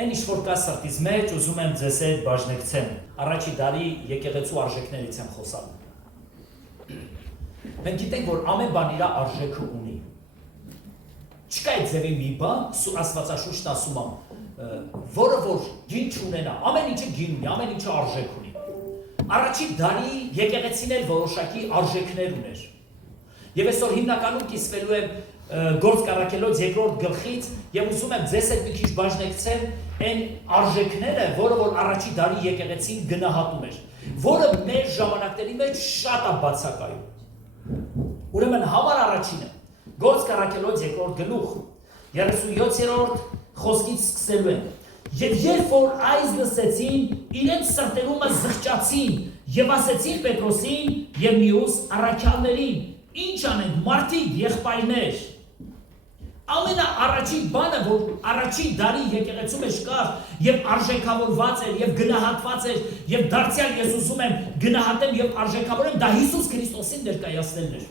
Այն ինչ որ կա սրտից մեջ, ուզում եմ ձեզ հետ բաժնեկցեմ։ Առաջի դարի եկեղեցու արժեքներից եմ խոսալ։ Մենք գիտենք, որ ամեն բան իր արժեքը ունի։ Չկա այդ ձևի մի բան, Աստվածաշունչն ասում է, որը որ գին չունենա, ամեն ինչը գին ունի, ամեն ինչը արժեք ունի։ Առաջի դարի եկեղեցին էլ որոշակի արժեքներ ուներ։ Եվ այսօր հիմնականում կիսվելու եմ Գործ Կառաքելոց 2-րդ գլխից եւ ուզում եմ ձեզ հետ մի քիչ բաժնեկցեմ այն արժեքները, որը որ առաջի դարի եկեղեցին գնահատում էր, որը մեր ժամանակների մեջ շատ է բացակայում։ Ուրեմն համար առաջինը Գործ Կառաքելոց 2-րդ գլուխ 37-րդ խոսքից սկսելու են։ Եվ երբ որ այս լսեցին, իրենց սրտերումը զղջացին եւ ասեցին Պետրոսին եւ մյուս առաքյալներին. Ինչ անենք, մարդիկ, եղբայրներ։ Ամենաառաջին բանը, որ առաջին դարի եկեղեցու մեջ կար եւ արժեքավորված էր եւ գնահատված էր եւ դարձյալ ես ուզում եմ գնահատեմ եւ արժեքավորեմ, դա Հիսուս Քրիստոսին ներկայացնելն էր։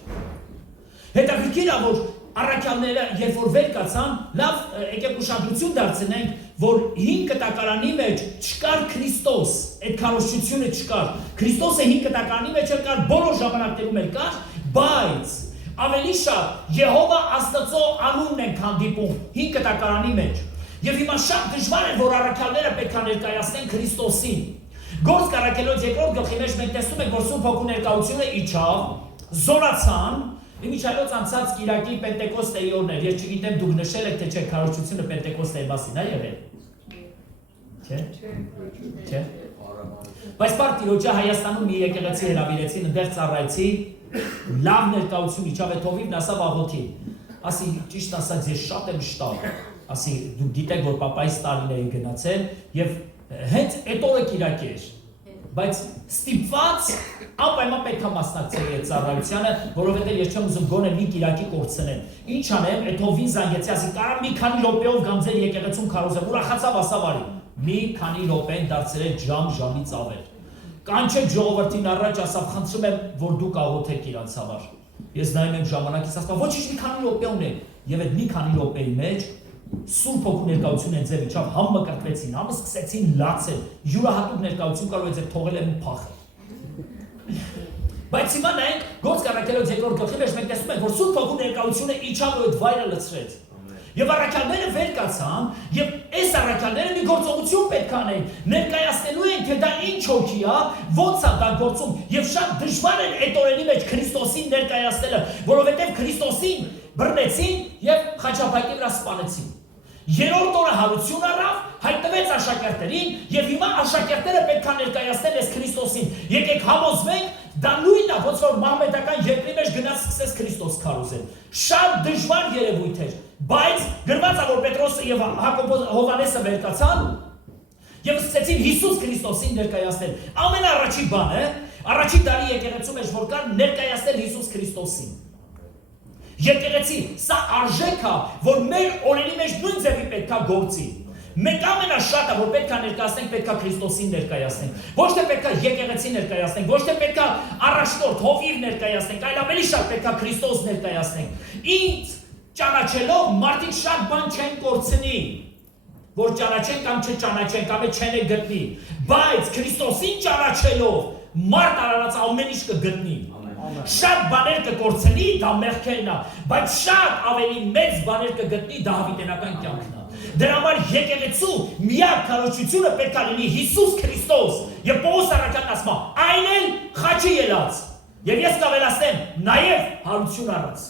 Հետաքրքիր է, որ առաքյալները, երբ որ վեր կացան, լավ եկեք ուշադրություն դարձնենք, որ 5 կտակարանի մեջ չկար Քրիստոս, այդ քարոզչությունը չկար։ Քրիստոսը 5 կտակարանի մեջ կար, բոլոր ժամանակներում էլ կար, բայց ավելի շատ Եհովա Աստծո անունն են հանդիպում 5 կտակարանի մեջ։ Եվ հիմա շատ դժվար է, որ առաքյալները պետք է ներկայացնեն Քրիստոսին։ Գործ Կառաքելոց 2-րդ գլխի մեջ մենք տեսնում ենք, որ Սուրբ Հոգու ներկայությունը իջավ, զորացան, Իմիջայլոց անցած Կիրակի Պենտեկոստեի օրն էր, ես չգիտեմ դուք նշել եք թե չէ քարոզչությունը Պենտեկոստեի մասին է եղել։ Չէ՞։ Չէ։ Բայց Պարտիրոջը Հայաստանում մի եկեղեցի հրավիրեցին, ընդեր ծառայեցի, լավ ներկայություն իջավ այդ հովիվն ասավ աղոթի։ Ասի ճիշտ ասած ես շատ եմ շտապ։ Ասի դուք գիտեք որ պապայիս տարին էի գնացել եւ հենց այդ օրը Կիրակի էր։ Բայց ստիպված անպայման պետք է մասնակցել այդ ծառայությանը, որովհետև ես չեմ ուզում գոնե մի Կիրակի կորցնեմ։ Ինչ անեմ, այդ հովին զանգեցի, ասի կարա մի քանի րոպեով գամ ձեր եկեղեցում քարոզեմ, ուրախացավ ասավ արի։ Մի քանի րոպեն դարձրել ժամից ավել։ Կանչեց ժողովրդին առաջ, ասավ խնդրում եմ, որ դուք աղոթեք իրանց համար։ Ես նայում եմ ժամանակից, ասում ոչինչ մի քանի րոպե ունեն։ Եվ այդ մի քանի րոպեի մեջ Սուրբ Հոգու ներկայությունը այն ձև իջավ, համ մկրտվեցին, համ սկսեցին լացել, յուրահատուկ ներկայություն կարող է ձեր թողել են ու փախել։ Բայց հիմա նայենք Գործ Կառաքելոց 2-րդ գլխի մեջ մենք տեսնում ենք, որ Սուրբ Հոգու ներկայությունը իջավ ու այդ վայրը լցրեց։ Եվ առաքյալները վեր կացան, եւ այս առաքյալները մի գործողություն պետք է անեն, ներկայացնելու են, թե դա ինչ հոգի է, ոնց է դա գործում, եւ շատ դժվար է այդ օրերի մեջ Քրիստոսին ներկայացնելը, որովհետեւ Քրիստոսին բռնեցին եւ խաչապայքի վրա սպանեցին։ Երրորդ օրը հարություն առավ, հայտնվեց աշակերտներին եւ հիմա աշակերտները պետք է ներկայացնեն այս Քրիստոսին։ Եկեք համոզվենք, դա նույնն է, ոնց որ մահմեդական երկրի մեջ գնաց սկսեց Քրիստոս քարոզել։ Շատ դժվար երևույթ էր, բայց գրված է որ Պետրոսը եւ Հովհաննեսը վեր կացան եւ սկսեցին Հիսուս Քրիստոսին ներկայացնել։ Ամենաառաջի բանը, առաջի դարի եկեղեցու մեջ որ կար ներկայացնել Հիսուս Քրիստոսին։ Եկեղեցի, սա արժեք է, որ մեր օրերի մեջ նույն ձևի պետք է գործի։ Մենք ամենաշատը, որ պետք է ներկայացնենք, պետք է Քրիստոսին ներկայացնենք։ Ոչ թե պետք է եկեղեցի ներկայացնենք, ոչ թե պետք է առաջնորդ հովիվ ներկայացնենք, այլ ավելի շատ պետք է Քրիստոս ներկայացնենք։ Ինձ ճանաչելով մարդիկ շատ բան չեն կորցնի, որ ճանաչեն կամ չճանաչեն, կամ չեն գտնի, բայց Քրիստոսին ճանաչելով մարդ արարած ամեն ինչ կգտնի։ Շատ բաներ կկորցնի, դա մեղքերն է, բայց շատ ավելի մեծ բաներ կգտնի, դա հավիտենական կյանքն է։ Դրա համար եկեղեցու միակ քարոզչությունը պետք է լինի Հիսուս Քրիստոս, եւ Պողոս առաքյալն ասում է, այն էլ խաչի ելած։ Եվ ես կավելացնեմ, նաև հարություն առած։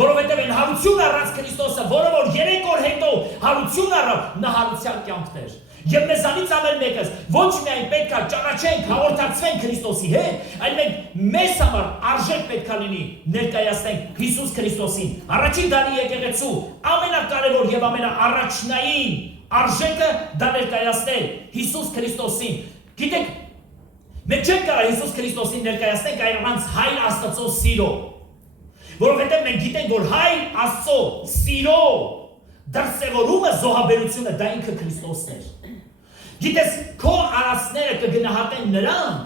Որովհետև այն հարություն առած Քրիստոսը, որը որ 3 օր հետո հարություն առավ, նա հարության կյանքն էր։ Եվ մեզանից ամեն մեկս ոչ միայն պետք է ճանաչենք, հաղորդակցվենք Քրիստոսի հետ, այլ մենք մեզ համար արժեք պետք է լինի ներկայացնենք Հիսուս Քրիստոսին։ Առաջին դարի եկեղեցու ամենակարևոր եւ ամենաառաջնային արժեքը դա ներկայացնել Հիսուս Քրիստոսին։ Գիտեք, մենք չենք կարող Հիսուս Քրիստոսին ներկայացնենք առանց Հայր Աստծո սիրո։ Որովհետև մենք գիտենք, որ Հայր Աստծո սիրո դրսևորումը զոհաբերությունը դա ինքը Քրիստոսն էր։ Գիտես, քո արածները կգնահատեն նրանք,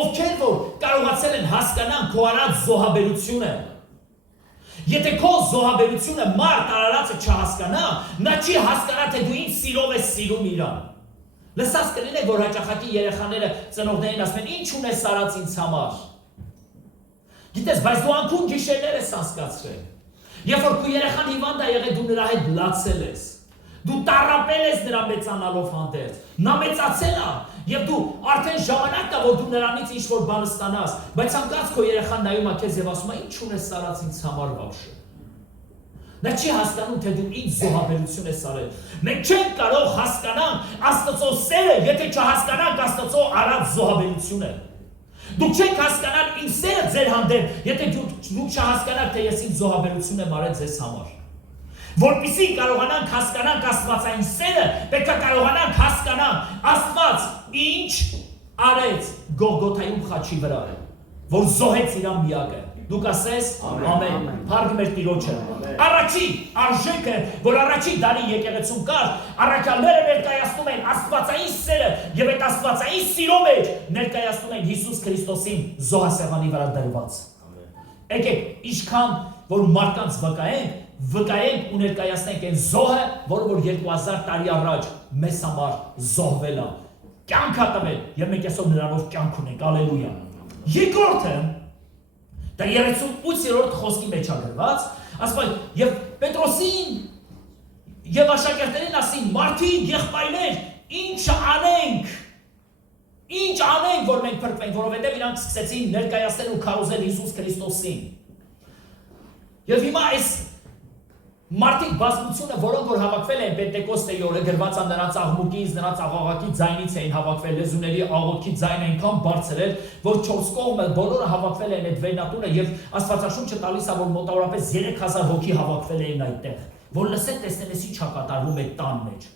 ովքեր որ կարողացել են հասկանան քո արած զոհաբերությունը։ Եթե քո զոհաբերությունը մարդ արարածը չհասկանա, նա չի հասկանա, թե դու ինչ սիրով ես սիրում իրան։ Լսած կլինեք, որ հաճախակի երեխաները ծնողներին ասում են, ինչ ունես արած ինձ համար։ Գիտես, բայց դու անկում գիշերներ ես անցկացրել։ Երբ որ քո երեխան հիվանդ է եղել, դու նրա հետ լացել ես։ Դու տառապել ես նրա մեծանալով հանդերձ։ Նա մեծացել է, եւ դու արդեն ժամանակն է, որ դու նրանից ինչ-որ բան ստանաս, բայց անկած քո երեխան նայում է քեզ եւ ասում է, ինչ ունես արած ինձ համար վաղշը։ Նա չի հասկանում, թե դու ինչ զոհաբերություն ես արել։ Մենք չենք կարող հասկանալ Աստծո սերը, եթե չհասկանանք Աստծո արած զոհաբերությունը։ Դուք չեք հասկանալ իմ սերը ձեր հանդեպ, եթե դուք չհասկանաք, թե ես ինչ զոհաբերություն եմ արել ձեզ համար։ Որպեսզի կարողանանք հասկանանք Աստվածային սերը, պետք է կարողանանք հասկանալ Աստված ինչ արեց Գողգոթայում խաչի վրա, որ զոհեց իր միակը։ Դուք ասես ամեն, փառք մեր Տիրոջը։ Առաջի արժեքը, որ առաջի դարի եկեղեցում կար, առաքյալները ներկայացնում են Աստվածային սերը եւ այդ Աստվածային սիրո մեջ ներկայացնում են Հիսուս Քրիստոսին զոհասեղանի վրա դրված։ Եկեք, ինչքան որ մարդկանց վկայենք ու ներկայացնենք այն զոհը, որը որ 2000 տարի առաջ մեզ համար զոհվել է, կյանք է տվել եւ մենք այսօր նրանով կյանք ունենք, ալելույա։ Երկրորդը դա 38-րդ խոսքի մեջ է գրված, ասում է եւ Պետրոսին եւ աշակերտներին ասին. «Մարդիկ, եղբայրներ, ինչ անենք, որ մենք փրկվենք, որովհետեւ իրանք սկսեցին ներկայացնել ու քարոզել Հիսուս Քրիստոսին»։ Եվ հիմա այս մարդիկ բազմությունը, որոնք որ հավաքվել են Պենտեկոստեի օրը, գրված է նրանց աղմուկից, նրանց աղաղակի ձայնից էին հավաքվել, լեզուների աղոթքի ձայնը այնքան բարձր էր, որ 4 կողմը բոլորը հավաքվել են այդ վերնատունը եւ Աստվածաշունչը տալիս է, որ մոտավորապես 3000 հոգի հավաքվել էին այդտեղ, որ լսեն տեսնեն էս ինչ է կատարվում այդ տան մեջ։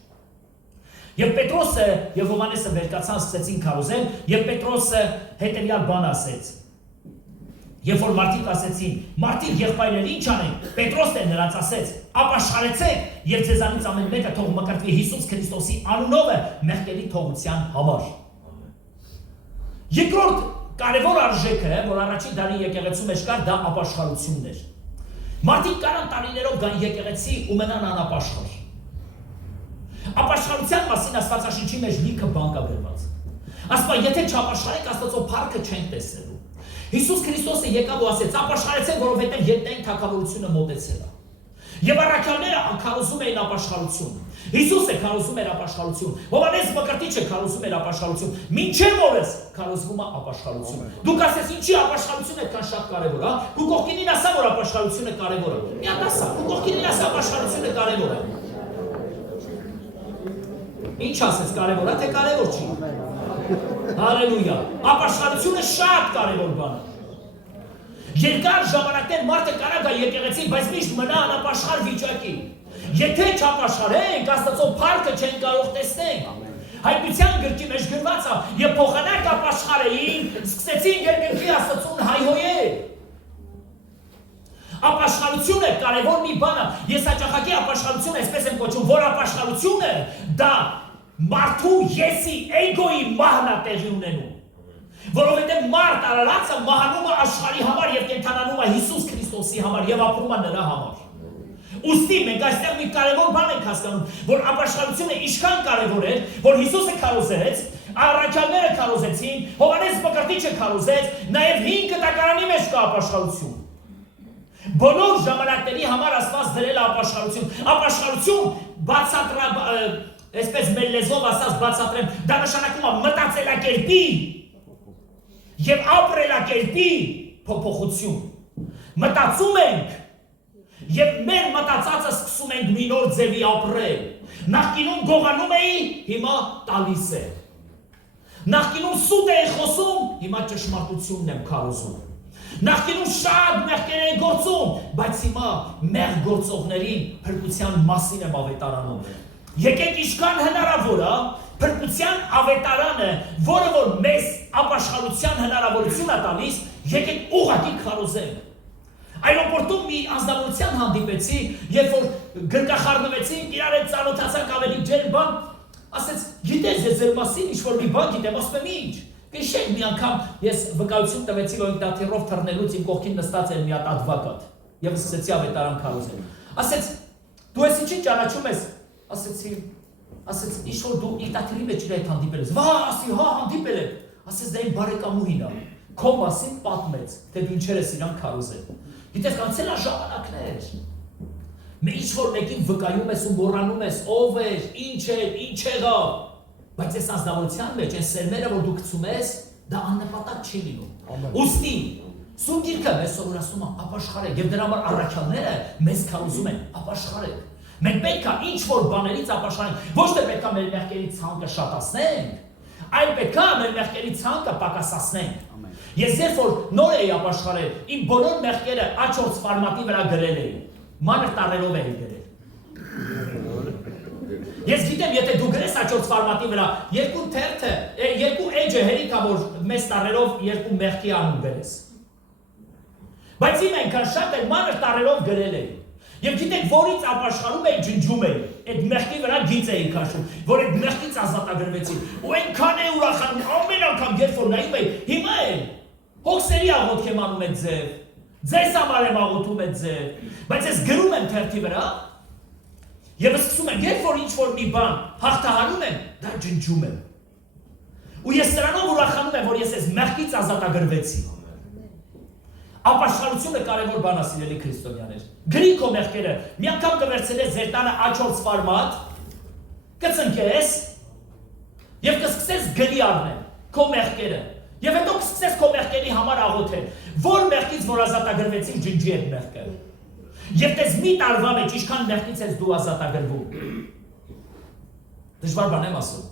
Եվ Պետրոսը եւ Հովհաննեսը վերկացան, սկսեցին քարոզել, եւ Պետրոսը հետեւյալ բան ասեց։ Երբ որ մարդիկ ասեցին, մարդիկ եղբայրներ ինչ անենք, Պետրոսն է նրանց ասեց, ապաշխարեցեք եւ ձեզանից ամեն մեկը թող մկրտվի Հիսուս Քրիստոսի անունով մեղքերի թողության համար։ Երկրորդ կարևոր արժեքը, որ առաջին դարի եկեղեցու մեջ կար, դա ապաշխարությունն էր։ Մարդիկ կարան տարիներով գան եկեղեցի ու մնան անապաշխար։ Ապաշխարության մասին Աստվածաշնչի մեջ լիքը բան կա գրված։ Ասում է, եթե չապաշխարեք, Աստծո փառքը չենք տեսնելու։ Հիսուս Քրիստոսը եկավ ու ասեց. ապաշխարեցեք, որովհետև յետնային թագավորությունը մոտեցել է։ Եվ առաքյալները քարոզում էին ապաշխարություն։ Հիսուսը քարոզում էր ապաշխարություն։ Հովհաննես Մկրտիչը քարոզում էր ապաշխարություն։ Մինչև օրս քարոզվում է ապաշխարություն։ Դուք ասես, ինչի ապաշխարությունը այդքան շատ կարևոր է։ Դու կողքինին ասա, որ ապաշխարությունը կարևոր է։ Մի հատ ասա, դու կողքինին ասա, ապաշխարությունը կարևոր է։ Ինչ ասես, կարևոր է, թե կարևոր չի։ Հալելույա։ Ապաշխարությունը շատ կարևոր բան է։ Երկար ժամանակներ մարդը կարա գա եկեղեցի, բայց միշտ մնա անապաշխար վիճակի։ Եթե չապաշխարենք, Աստծո փառքը չեն կարող տեսնել։ Հայտնության գրքի մեջ գրված է, եւ փոխանակ ապաշխար էին, սկսեցին երկնքի Աստծուն հայհոյել։ Ապաշխարությունը կարևոր մի բան է։ Ես հաճախակի ապաշխարությունը այսպես եմ կոչում, որ ապաշխարությունը դա մարդու եսի էգոյի մահն է տեղի ունենում։ Որովհետև մարդ արարածը մահանում է աշխարհի համար եւ կենթանանում է Հիսուս Քրիստոսի համար եւ ապրում է նրա համար։ Ուստի մենք այստեղ մի կարևոր բան ենք հասկանում, որ ապաշխարությունը ինչքան կարևոր է, որ Հիսուսը քարոզեց, առաքյալները քարոզեցին, Հովհաննես Մկրտիչը քարոզեց, նաեւ 5 կտակարանի մեջ կա ապաշխարություն։ Բոլոր ժամանակների համար Աստված դրել է ապաշխարություն։ Ապաշխարություն այսպես մեր լեզվով ասած բացատրեմ, դա նշանակում է մտածելակերպի եւ ապրելակերպի փոփոխություն։ Մտածում ենք եւ մեր մտածածը սկսում ենք մի նոր ձևի ապրել։ Նախկինում գողանում էի, հիմա տալիս է։ Նախկինում սուտ էի խոսում, հիմա ճշմարտությունն եմ քարոզում։ Նախկինում շատ մեղքեր էի գործում, բայց հիմա մեղ գործողներին փրկության մասին եմ ավետարանում։ Եկեք ինչքան հնարավոր է փրկության ավետարանը, որը որ մեզ ապաշխարության հնարավորություն է տալիս, եկեք ուղղակի քարոզենք։ Այրոպորտում մի անձնավորության հանդիպեցի, երբ որ գրկախառնվեցինք, իրար հետ ծանոթացանք ավելի ջերմ բան, ասեց, գիտես ես ձեր մասին ինչ-որ մի բան գիտեմ, ասում եմ ինչ։ Գիշեր մի անգամ ես վկայություն տվեցի, որ ինքնաթիռով թռնելուց իմ կողքին նստած էր մի հատ ադվոկատ։ Եվ սկսեցի ավետարան քարոզել։ Ասեց, դու ես ինչի ճանաչում ես։ Ասեց, ինչ որ դու ինտատիրի մեջ իր հետ հանդիպել ես։ Վա, ասի, հա, հանդիպել եմ։ Ասեց, դա իմ բարեկամուհին է։ Քո մասին պատմեց, թե դու ինչեր ես իրան քարոզել։ Գիտես, կանցել է ժամանակներ։ Ինչ որ մեկին վկայում ես ու մոռանում ես, ով էր, ինչ էր, ինչ եղավ։ Բայց այս ազնվորության մեջ այս սերմերը, որ դու գցում ես, դա աննպատակ չի լինում։ Ուստի Սուրբ Գիրքը մեզ սովորացնում է ապաշխարել, եւ դրա համար առաքյալները մեզ քարոզում են ապաշխարել։ Մենք պետք է ինչ որ բաներից ապաշխարենք, ոչ թե պետք է մեր մեղքերի ցանկը շատացնենք, այլ պետք է մեր մեղքերի ցանկը պակասացնենք։ Ես երբ որ նոր էի ապաշխարել, իմ բոլոր մեղքերը աչորդ ֆորմատի վրա գրել էի, մանր տառերով էի գրել։ Ես գիտեմ, եթե դու գրես աչորդ ֆորմատի վրա, երկու թերթը, երկու էջը հերիք է, որ մեծ տառերով երկու մեղքի անուն գրես։ Բայց իմ այնքան շատ էլ մանր տառերով գրել էի։ Եվ գիտեք, որից ապաշխարում էի, ջնջում էի, այդ մեղքի վրա գիծ էի քաշում, որ այդ մեղքից ազատագրվեցի։ Ու այնքան է ուրախանում, ամեն անգամ երբ որ նայում էի, հիմա էլ հոգսերի աղոթք եմ անում այդ ձև, ձեզ համար եմ աղոթում այդ ձև, բայց ես գրում եմ թերթի վրա, եւ սկսում եմ, երբ որ ինչ-որ մի բան հաղթահարում եմ, դա ջնջում եմ։ Ու ես սրանով ուրախանում եմ, որ ես այս մեղքից ազատագրվեցի։ Ապաշխարությունը կարևոր բան է, սիրելի քրիստոնյաներ։ Գրի քո մեղքերը, մի անգամ կվերցնես ձեր տանը A4 ֆորմատ, կցնկես եւ կսկսես գրի առնել քո մեղքերը։ Եվ հետո կսկսես քո մեղքերի համար աղոթել։ Որ մեղքից որ ազատագրվեցիր, ջնջի այդ մեղքը։ Եվ տես մի տարվա մեջ ինչքան մեղքից ես դու ազատագրվում։ Դժվար բան եմ ասում։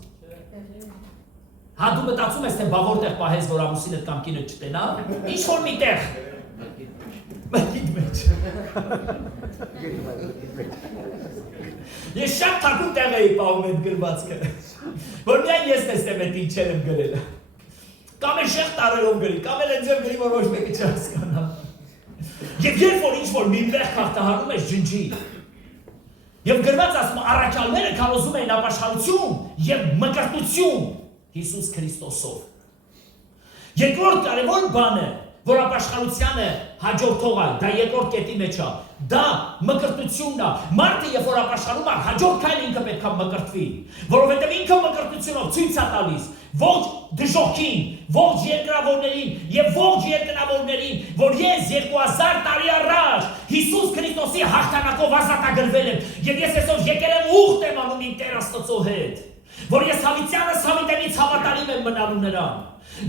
Հա դու մտածում ես թե բա որտեղ պահես որ ամուսինդ կամ կինդ չտենա, ինչ որ միտեղ։ Մեկիդ մեջ։ Ես շատ թակուն տեղ էի պահում այդ գրվածքը, որ միայն ես տեսնեմ այդ ինչեր եմ գրել։ Կամ է շեղ տարերով գրի, կամ էլ ընձև գրի, որ ոչ մեկը չհասկանա։ Եվ երբ որ ինչ-որ մի մեղք հաղթահարում ես ջնջի։ Եվ գրված ասում առաքյալները քարոզում էին ապաշխարություն եւ մկրտություն Հիսուս Քրիստոսով։ Երկրորդ կարևոր բանը, որ ապաշխարությանը հաջորդող է, դա երկրորդ կետի մեջ է, դա մկրտությունն է։ Մարդը երբ որ ապաշխարում է, հաջորդ քայլը ինքը պետք է մկրտվի, որովհետև ինքը մկրտությունով ցույց է տալիս ողջ դժոխքին, ողջ երկրավորներին եւ ողջ երկնավորներին, որ ես 2000 տարի առաջ Հիսուս Քրիստոսի հաղթանակով ազատագրվել եմ եւ ես այսօր եկել եմ ուխտ եմ անում իմ Տեր Աստծո հետ, որ ես հավիտյանս հավիտենից հավատարիմ եմ մնալու նրան։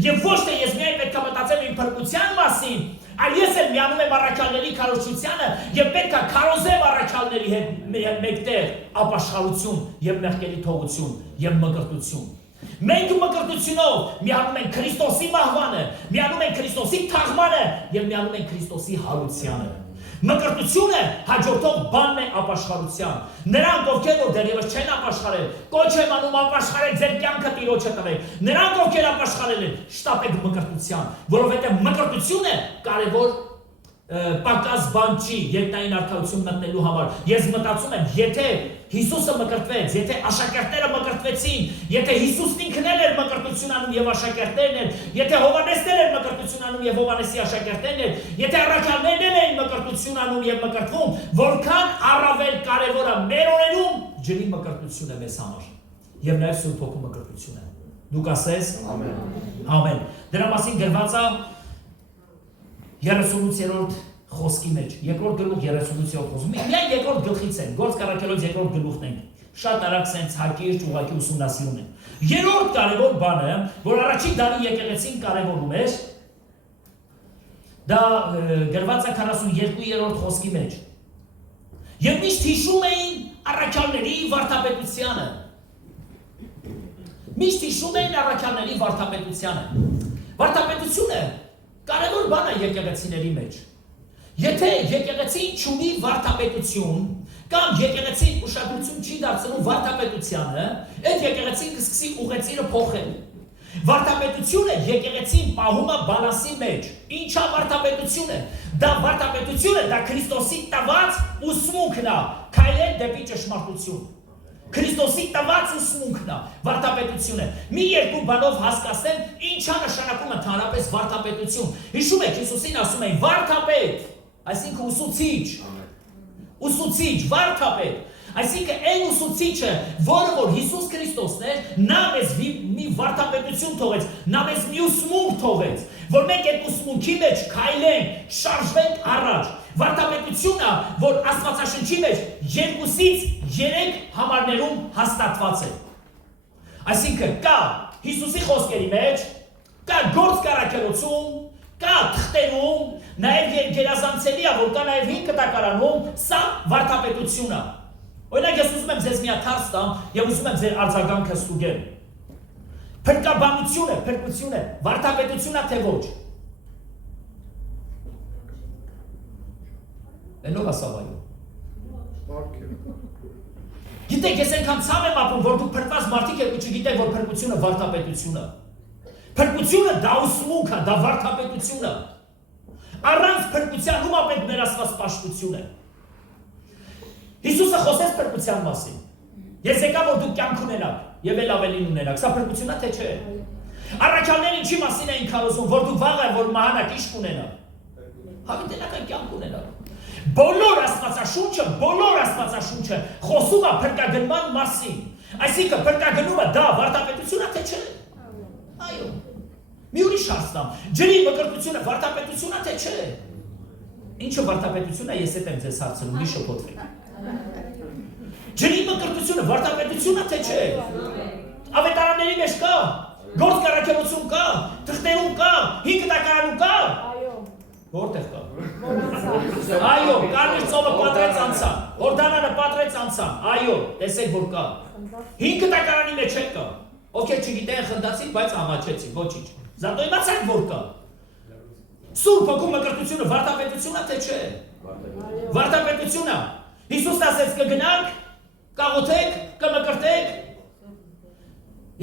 Եվ ոչ թե ես միայն պետք է մտածեմ իմ փրկության մասին, այլ ես էլ միանում եմ առաքյալների քարոզչությանը եւ պետք է քարոզեմ առաքյալների հետ մեկտեղ ապաշխարություն եւ մեղքերի թողություն եւ մկրտություն։ Մենք մկրտությունով միանում ենք Քրիստոսի մահվանը, միանում ենք Քրիստոսի թաղմանը եւ միանում ենք Քրիստոսի հարությանը։ Մկրտությունը հաջորդող բանն է ապաշխարության։ Նրանք ովքեր որ դեռևս չեն ապաշխարել, կոչ եմ անում ապաշխարել ձեր կյանքը Տիրոջը տվեք։ Նրանք ովքեր ապաշխարել են, շտապեք մկրտության, որովհետև մկրտությունը կարևոր պակաս բան չի երկնային արդարություն մտնելու համար։ Ես մտածում եմ, եթե Հիսուսը մկրտվեց, եթե աշակերտները մկրտվեցին, եթե Հիսուսն ինքն էր մկրտություն անում եւ աշակերտներն են, եթե Հովհաննեսն էր մկրտություն անում եւ Հովհաննեսի աշակերտներն են, եթե առաքյալներն են մկրտություն անում եւ մկրտվում, որքան առավել կարեւոր է մեր օրերում ջրի մկրտությունը մեզ համար եւ նաեւ Սուրբ Հոգու մկրտությունը։ Դուք ասես ամեն։ Ամեն։ Դրա մասին գրված է 38-րդ խոսքի մեջ, երկրորդ գլուխ 38-րդ խոսք։ Միայն երկրորդ գլխից են, Գործք առաքելոց երկրորդ գլուխն են։ Շատ արագ սենց հակիրճ ուղղակի ուսումնասիրում են։ Երրորդ կարևոր բանը, որ առաջին դարի եկեղեցին կարևորում էր, դա գրված է 42-րդ խոսքի մեջ։ Եվ միշտ հիշում էին առաքյալների վարդապետությանը։ Միշտ հիշում էին առաքյալների վարդապետությանը։ Վարդապետությունը կարևոր բան է եկեղեցիների մեջ։ Եթե եկեղեցին չունի վարդապետություն կամ եկեղեցին ուշադրություն չի դարձնում վարդապետությանը, այդ եկեղեցին կսկսի ուղեցիրը փոխել։ Վարդապետությունը եկեղեցին պահում է բալանսի մեջ։ Ինչ է վարդապետությունը։ Դա վարդապետությունը, դա Քրիստոսի տված ուսմունքն է, քայլել դեպի ճշմարտություն։ Քրիստոսի տված ուսմունքն է, վարդապետությունը։ Մի երկու բանով հասկացնեմ, ինչ է նշանակում ընդհանրապես վարդապետություն։ Հիշում եք, Հիսուսին ասում էին վարդապետ։ Այսինքն ուսուցիչ, վարդապետ, այսինքն այն ուսուցիչը, որը որ Հիսուս Քրիստոսն էր, նա մեզ մի վարդապետություն թողեց, նա մեզ մի ուսմունք թողեց, որ մենք այդ ուսմունքի մեջ քայլենք, շարժվենք առաջ։ Վարդապետությունը, որ Աստվածաշնչի մեջ 2-ից 3 համարներում հաստատված է։ Այսինքն կա Հիսուսի խոսքերի մեջ, կա Գործք առաքելոցում, կա թղթերում, նաև գերազանցելի է, որ կա նաև 5 կտակարանում, սա վարդապետություն է։ Օրինակ ես ուզում եմ ձեզ մի հատ հարց տամ եւ ուզում եմ ձեր արձագանքը ստուգել։ Փրկություն է, վարդապետություն է թե ոչ։ Այնով ասավայո։ Գիտեք, ես այնքան ցավ եմ ապրում, որ դուք փրկված մարդիկ եք ու չգիտեք, որ փրկությունը վարդապետություն է։ Փրկությունը դա ուսմունք է, դա վարդապետություն է։ Առանց փրկության ում է պետք մեր Աստված պաշտություն է։ Հիսուսը խոսեց փրկության մասին։ Ես եկա որ դուք կյանք ունենաք եւ էլ ավելին ունենաք։ Սա փրկություն է թե չէ։ Առաքյալները ինչի մասին էին քարոզում, որ դուք վաղը որ մահանաք իշք ունենաք։ Հավիտենական կյանք ունենաք։ Բոլոր Աստվածաշունչը խոսում է փրկագնման մասին։ Այսինքն փրկագնումը դա վարդապետություն է թե չէ։ Այո։ Մի ուրիշ հարց տամ։ Ջրի մկրտությունը վարդապետություն է թե չէ։ Ինչը վարդապետություն է, ես եմ ձեզ հարցնում, մի շփոթվեք։ Ջրի մկրտությունը վարդապետություն է թե չէ։ Ավետարանների մեջ կա, Գործք առաքելոցում կա, թղթերում կա, 5 տակարանում կա։ Որտեղ կա։ Այո, Կարմիր ծովը պատրեց անցան, Հորդանանը պատրեց անցան։ Այո, տեսեք որ կա։ 5 տակարանի մեջ կա։ Ովքեր չգիտեն խնդացին, բայց ամաչեցին, ոչինչ։ Զատո իմացեք որ կա։ Սուրբ Հոգու մկրտությունը վարդապետություն է թե չէ։ Վարդապետություն է։ Հիսուսն ասեց կգնաք, կաղոթեք, կմկրտեք։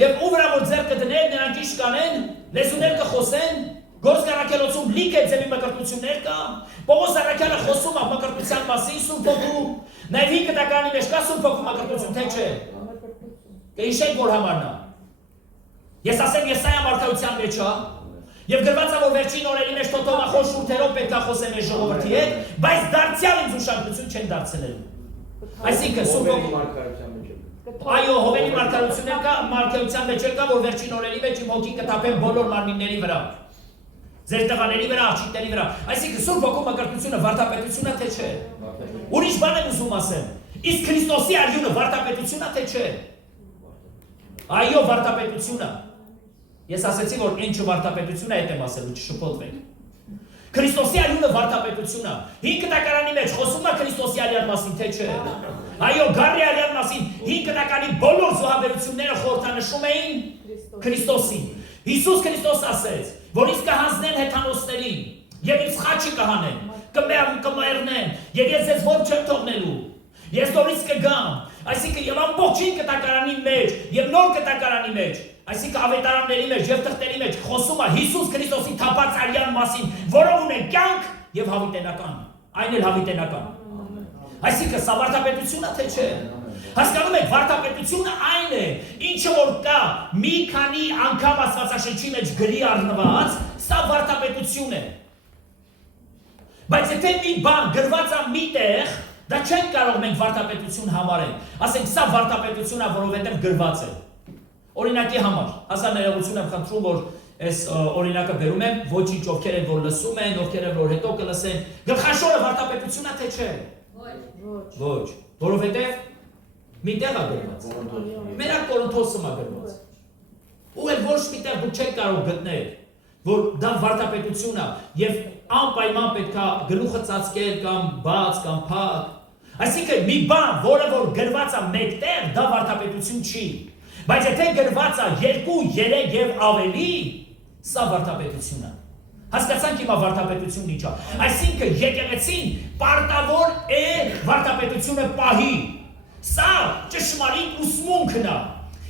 Եվ ով վրա որ ձեռքը դնեք, նրանք իշք կանեն, լեզուներ կխոսեն, Գործք առաքելոցում լիք է ձևի մկրտություններ կա։ Պողոս առաքյալը խոսում է մկրտության մասին Սուրբ Հոգու։ Նաև 5 տակարանի մեջ կա Սուրբ Հոգու մկրտություն, թե չէ։ Կհիշեք որ համարն է։ Ես ասեմ Եսայա մարգարության մեջ է, եւ գրված է որ վերջին օրերի մեջ թոթոմախոս շուրթերով պետք է խոսեմ այս ժողովրդի հետ, բայց դարձյալ ինձ ուշադրություն չեն դարձնելու։ Այսինքն Սուրբ Հոգու մարգարության մեջ է։ Այո, Հովերի մարգարությունն կա, մարգարության մեջ կա, որ վերջին օրերի մեջ իմ հոգին կթափեն բոլոր մարմինների վրա։ Ձեր տղաների վրա, աղջիկների վրա։ Այսինքն Սուրբ Հոգու մկրտությունը վարդապետություն է թե չէ։ Ուրիշ բան եմ ուզում ասեմ։ Իսկ Քրիստոսի արյունը վարդապետություն է թե չէ։ Այո, վարդապետություն է։ Ես ասեցի որ ինչը վարդապետություն է, այդ եմ ասելու, չշփոթվեք։ Քրիստոսի արյունը վարդապետություն է։ 5 տակարանի մեջ խոսում է Քրիստոսի արյան մասին, թե չէ։ Այո, Գարի արյան մասին 5 տականի բոլոր զոհաբերությունները խորհրդանշում էին Քրիստոսին։ Հիսուս Քրիստոս ասեց, որ իսկ կհանձնեն հեթանոսներին, եւ ինձ խաչի կհանեն, կմեռնեն, եւ ես ձեզ ո՞ր չեմ թողնելու։ Ես նորից կգամ, այսինքն եւ ամբողջ 5 տակարանի մեջ, եւ նոր կտակարանի մեջ, այսինքն ավետարանների մեջ եւ թղթերի մեջ խոսում է Հիսուս Քրիստոսի թափած արյան մասին, որով ունեն կյանք եւ հավիտենական, այն էլ հավիտենական։ Այսինքն սա վարդապետություն է թե չէ։ Հասկանում եք, վարդապետությունը այն է, ինչը որ կա մի քանի անգամ Աստվածաշնչի մեջ գրի առնված, սա վարդապետություն է։ Բայց եթե մի բան գրված է միտեղ, դա չենք կարող մենք վարդապետություն համարել։ Ասենք սա վարդապետություն է, որովհետև գրված է։ Օրինակի համար, հազար ներողություն եմ խնդրում, որ այս օրինակը բերում եմ, ոչինչ ովքեր են որ լսում են, ովքեր են որ հետո կլսեն, գլխաշորը վարդապետություն է թե չէ։ Ոչ, որովհետև մի տեղ է գրված։ Մենակ Կորինթոսում է գրված։ Ու էլ ոչ մի տեղ դուք չեք կարող գտնել, որ դա վարդապետություն է եւ անպայման պետք է գլուխը ծածկել կամ բաց կամ փակ։ Այսինքն մի բան, որը որ գրված է մեկտեղ, դա վարդապետություն չի։ Բայց եթե գրված է 2, 3 եւ ավելի, սա վարդապետություն է։ Հասկացանք հիմա վարդապետությունն ինչ է։ Այսինքն եկեղեցին պարտավոր է վարդապետությունը պահի։ Սա ճշմարիտ ուսմունքն է։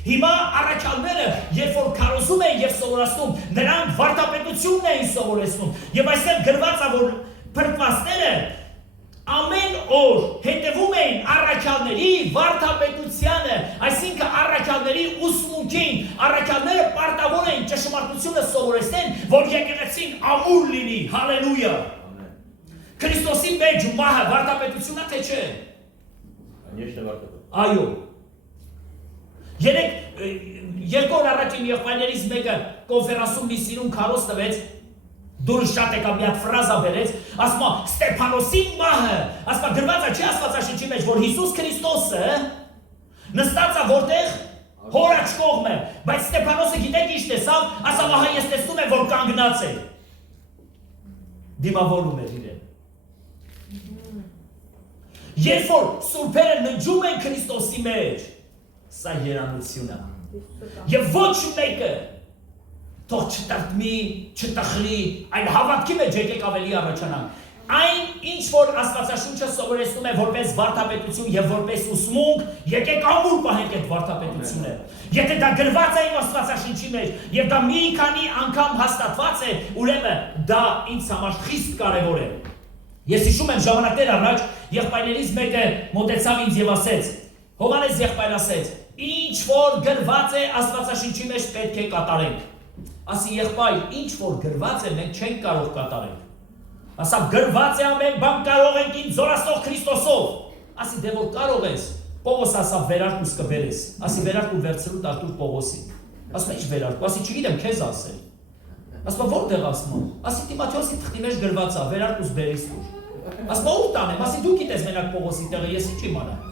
Հիմա առաքյալները, երբ որ քարոզում են եւ սովորացնում, նրանք վարդապետությունն էին սովորեցնում։ Եվ այստեղ գրված է, որ փրկվածները ամեն օր հետևում էին առաքյալների վարդապետությանը, այսինքն առաքյալների ուսմունքին, առաքյալները պարտավոր էին ճշմարտությունը սովորեցնեն, որ եկեղեցին ամուր լինի, հալելույա։ Քրիստոսի մեջ մահը վարտապետությունն է թե չէ։ Այո։ Երկու օր առաջին եղբայրներից մեկը կոնֆերանսում մի սիրուն քարոզ տվեց, դուրս շատ եկավ մի հատ ֆրազա բերեց, ասում է Ստեփանոսի մահը, ասում է գրված է չի Աստվածաշնչի մեջ, որ Հիսուս Քրիստոսը նստած է որտեղ հոր աջ կողմը, բայց Ստեփանոսը գիտեք ինչ տեսավ, ասում ահա ես տեսնում եմ որ կանգնած է։ Դիմավորում էր իրեն։ Երբ որ սուրբերը ննջում են Քրիստոսի մեջ, սա երանություն է։ Եվ ոչ մեկը թող չտրտմի, չտխրի, այն հավատքի մեջ եկեք ավելի առաջանանք։ Այն ինչ որ Աստվածաշունչը սովորեցնում է որպես վարդապետություն եւ որպես ուսմունք, եկեք ամուր պահենք այդ վարդապետությունը։ Եթե դա գրված է Աստվածաշունչի մեջ եւ դա մի քանի անգամ հաստատված է, ուրեմն դա ինձ համար խիստ կարեւոր է։ Ես հիշում եմ ժամանակներ առաջ եղբայրներից մեկը մոտեցավ ինձ եւ ասեց. Հովանես եղբայր ասեց, ինչ որ գրված է Աստվածաշունչի մեջ պետք է կատարենք։ Ասի եղբայր, ինչ որ գրված է մենք չենք կարող կատարենք։ Ասա գրված է ամեն բան կարող ենք ինձ զորացնող Քրիստոսով։ Ասի դե որ կարող ես, Պողոս ասա վերարկուս կբերես։ Ասի վերարկու վերցրու Արտուր Պողոսի։ Ասում ինչ վերարկու, ասի չգիտեմ քեզ ասել։ Ասում որտեղ ասում։ Ասի Տիմոթեոսի թղթի մեջ գրված է վերարկուս բերես դու։ Ասում ուր տանեմ, ասի դու գիտես մենակ Պողոսի տեղը, ես ինչ իմանամ։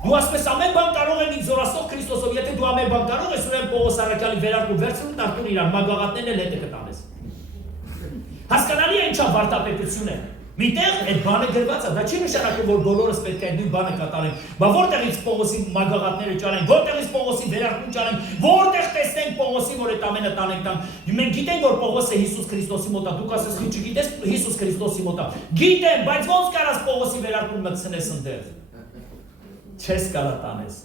Դու ասես ամեն բան կարող ես ինձ զորացնող Քրիստոսով, եթե դու ամեն բան կարող ես, ուրեմն Պողոս առաքյալի վերարկու վերցրու Արտուր իրան մագաղատներն էլ հետը կտանես։ Հասկանալի է ինչա վարտապետություն է։ Միտեղ այդ բանը գրված է, դա չի նշանակում որ բոլորս պետք է նույն բանը կատարենք։ Բա որտեղից Պողոսի մագաղատները ճարենք, որտեղից Պողոսի վերարկուն ճարենք, որտեղ տեսնենք Պողոսի որ այդ ամենը տանենք տան։ Մենք գիտենք որ Պողոսը Հիսուս Քրիստոսի մոտ է, դու ասես ինչ չգիտես Հիսուս Քրիստոսի մոտ է։ Գիտեմ, բայց ո՞նց կարաս Պողոսի վերարկուն մտցնես ընդեղ։ Չես կարա տանես։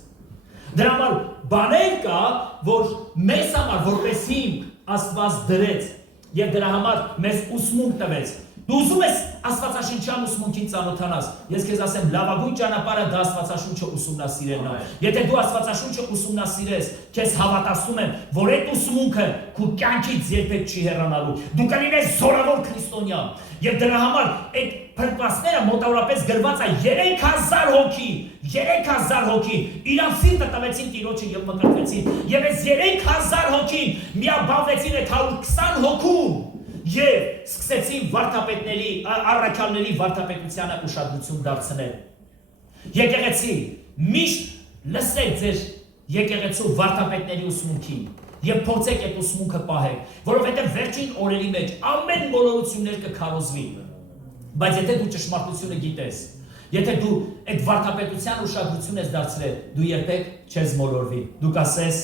Դրա համար բաներ կա, որ մեզ համար որպես հիմք Աստված դրեց եւ դրա համար մեզ ուսմունք տվեց։ Դու ուզում ես Աստվածաշնչյան ուսմունքին ծանոթանաս։ Ես քեզ ասեմ, լավագույն ճանապարհը դա Աստվածաշունչը ուսումնասիրելն է։ Եթե դու Աստվածաշունչը ուսումնասիրես, քեզ հավատացնում եմ, որ այդ ուսմունքը քո կյանքից երբեք չի հեռանալու։ Դու կլինես զորավոր քրիստոնյա։ Եվ դրա համար այդ փրկվածները մոտավորապես գրված է 3000 հոգի, 3000 հոգի իրանց սիրտը տվեցին Տիրոջը եւ մկրտվեցին։ Եվ այս 3000 հոգին միաբանվեցին այդ 120 հոգուն եւ սկսեցին վարդապետների, առաքյալների վարդապետությանը ուշադրություն դարձնել։ Եկեղեցի միշտ լսեք ձեր եկեղեցու վարդապետների ուսմունքին եւ փորձեք այդ ուսմունքը պահել, որովհետեւ վերջին օրերի մեջ ամեն մոլորություններ կքարոզվի։ Բայց եթե դու ճշմարտությունը գիտես, եթե դու այդ վարդապետության ուշադրություն ես դարձրել, դու երբեք չես մոլորվի։ Դու կասես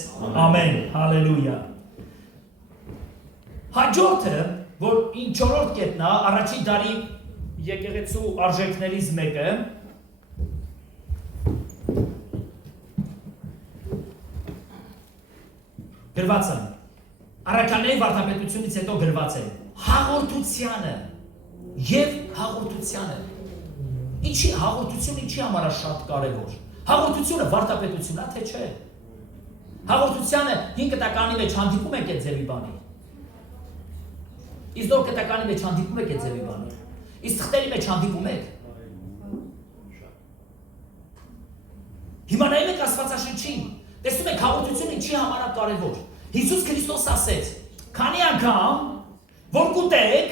ամեն, հալելույա։ Հաջորդը, որ ինչորդ կետնա, առաջին դարի եկեղեցու արժեքներից մեկը գրված է, առաքյալների վարդապետությունից հետո գրված է հաղորդությանը և հաղորդությանը։ Ինչի հաղորդությունը ինչի համար է շատ կարևոր։ Հաղորդությունը վարդապետությունն է, թե չէ։ Հաղորդությանը 5 կտականի մեջ հանդիպում եք այդ ձևի բանի։ Իսկ նոր կտականի մեջ հանդիպում եք այդ ձևի բանի։ Իսկ թղթերի մեջ հանդիպում եք։ Հիմա նայում եք Աստվածաշնչին, տեսնում եք հաղորդությունը ինչի համար է կարևոր։ Հիսուս Քրիստոս ասեց. քանի անգամ որ կուտեք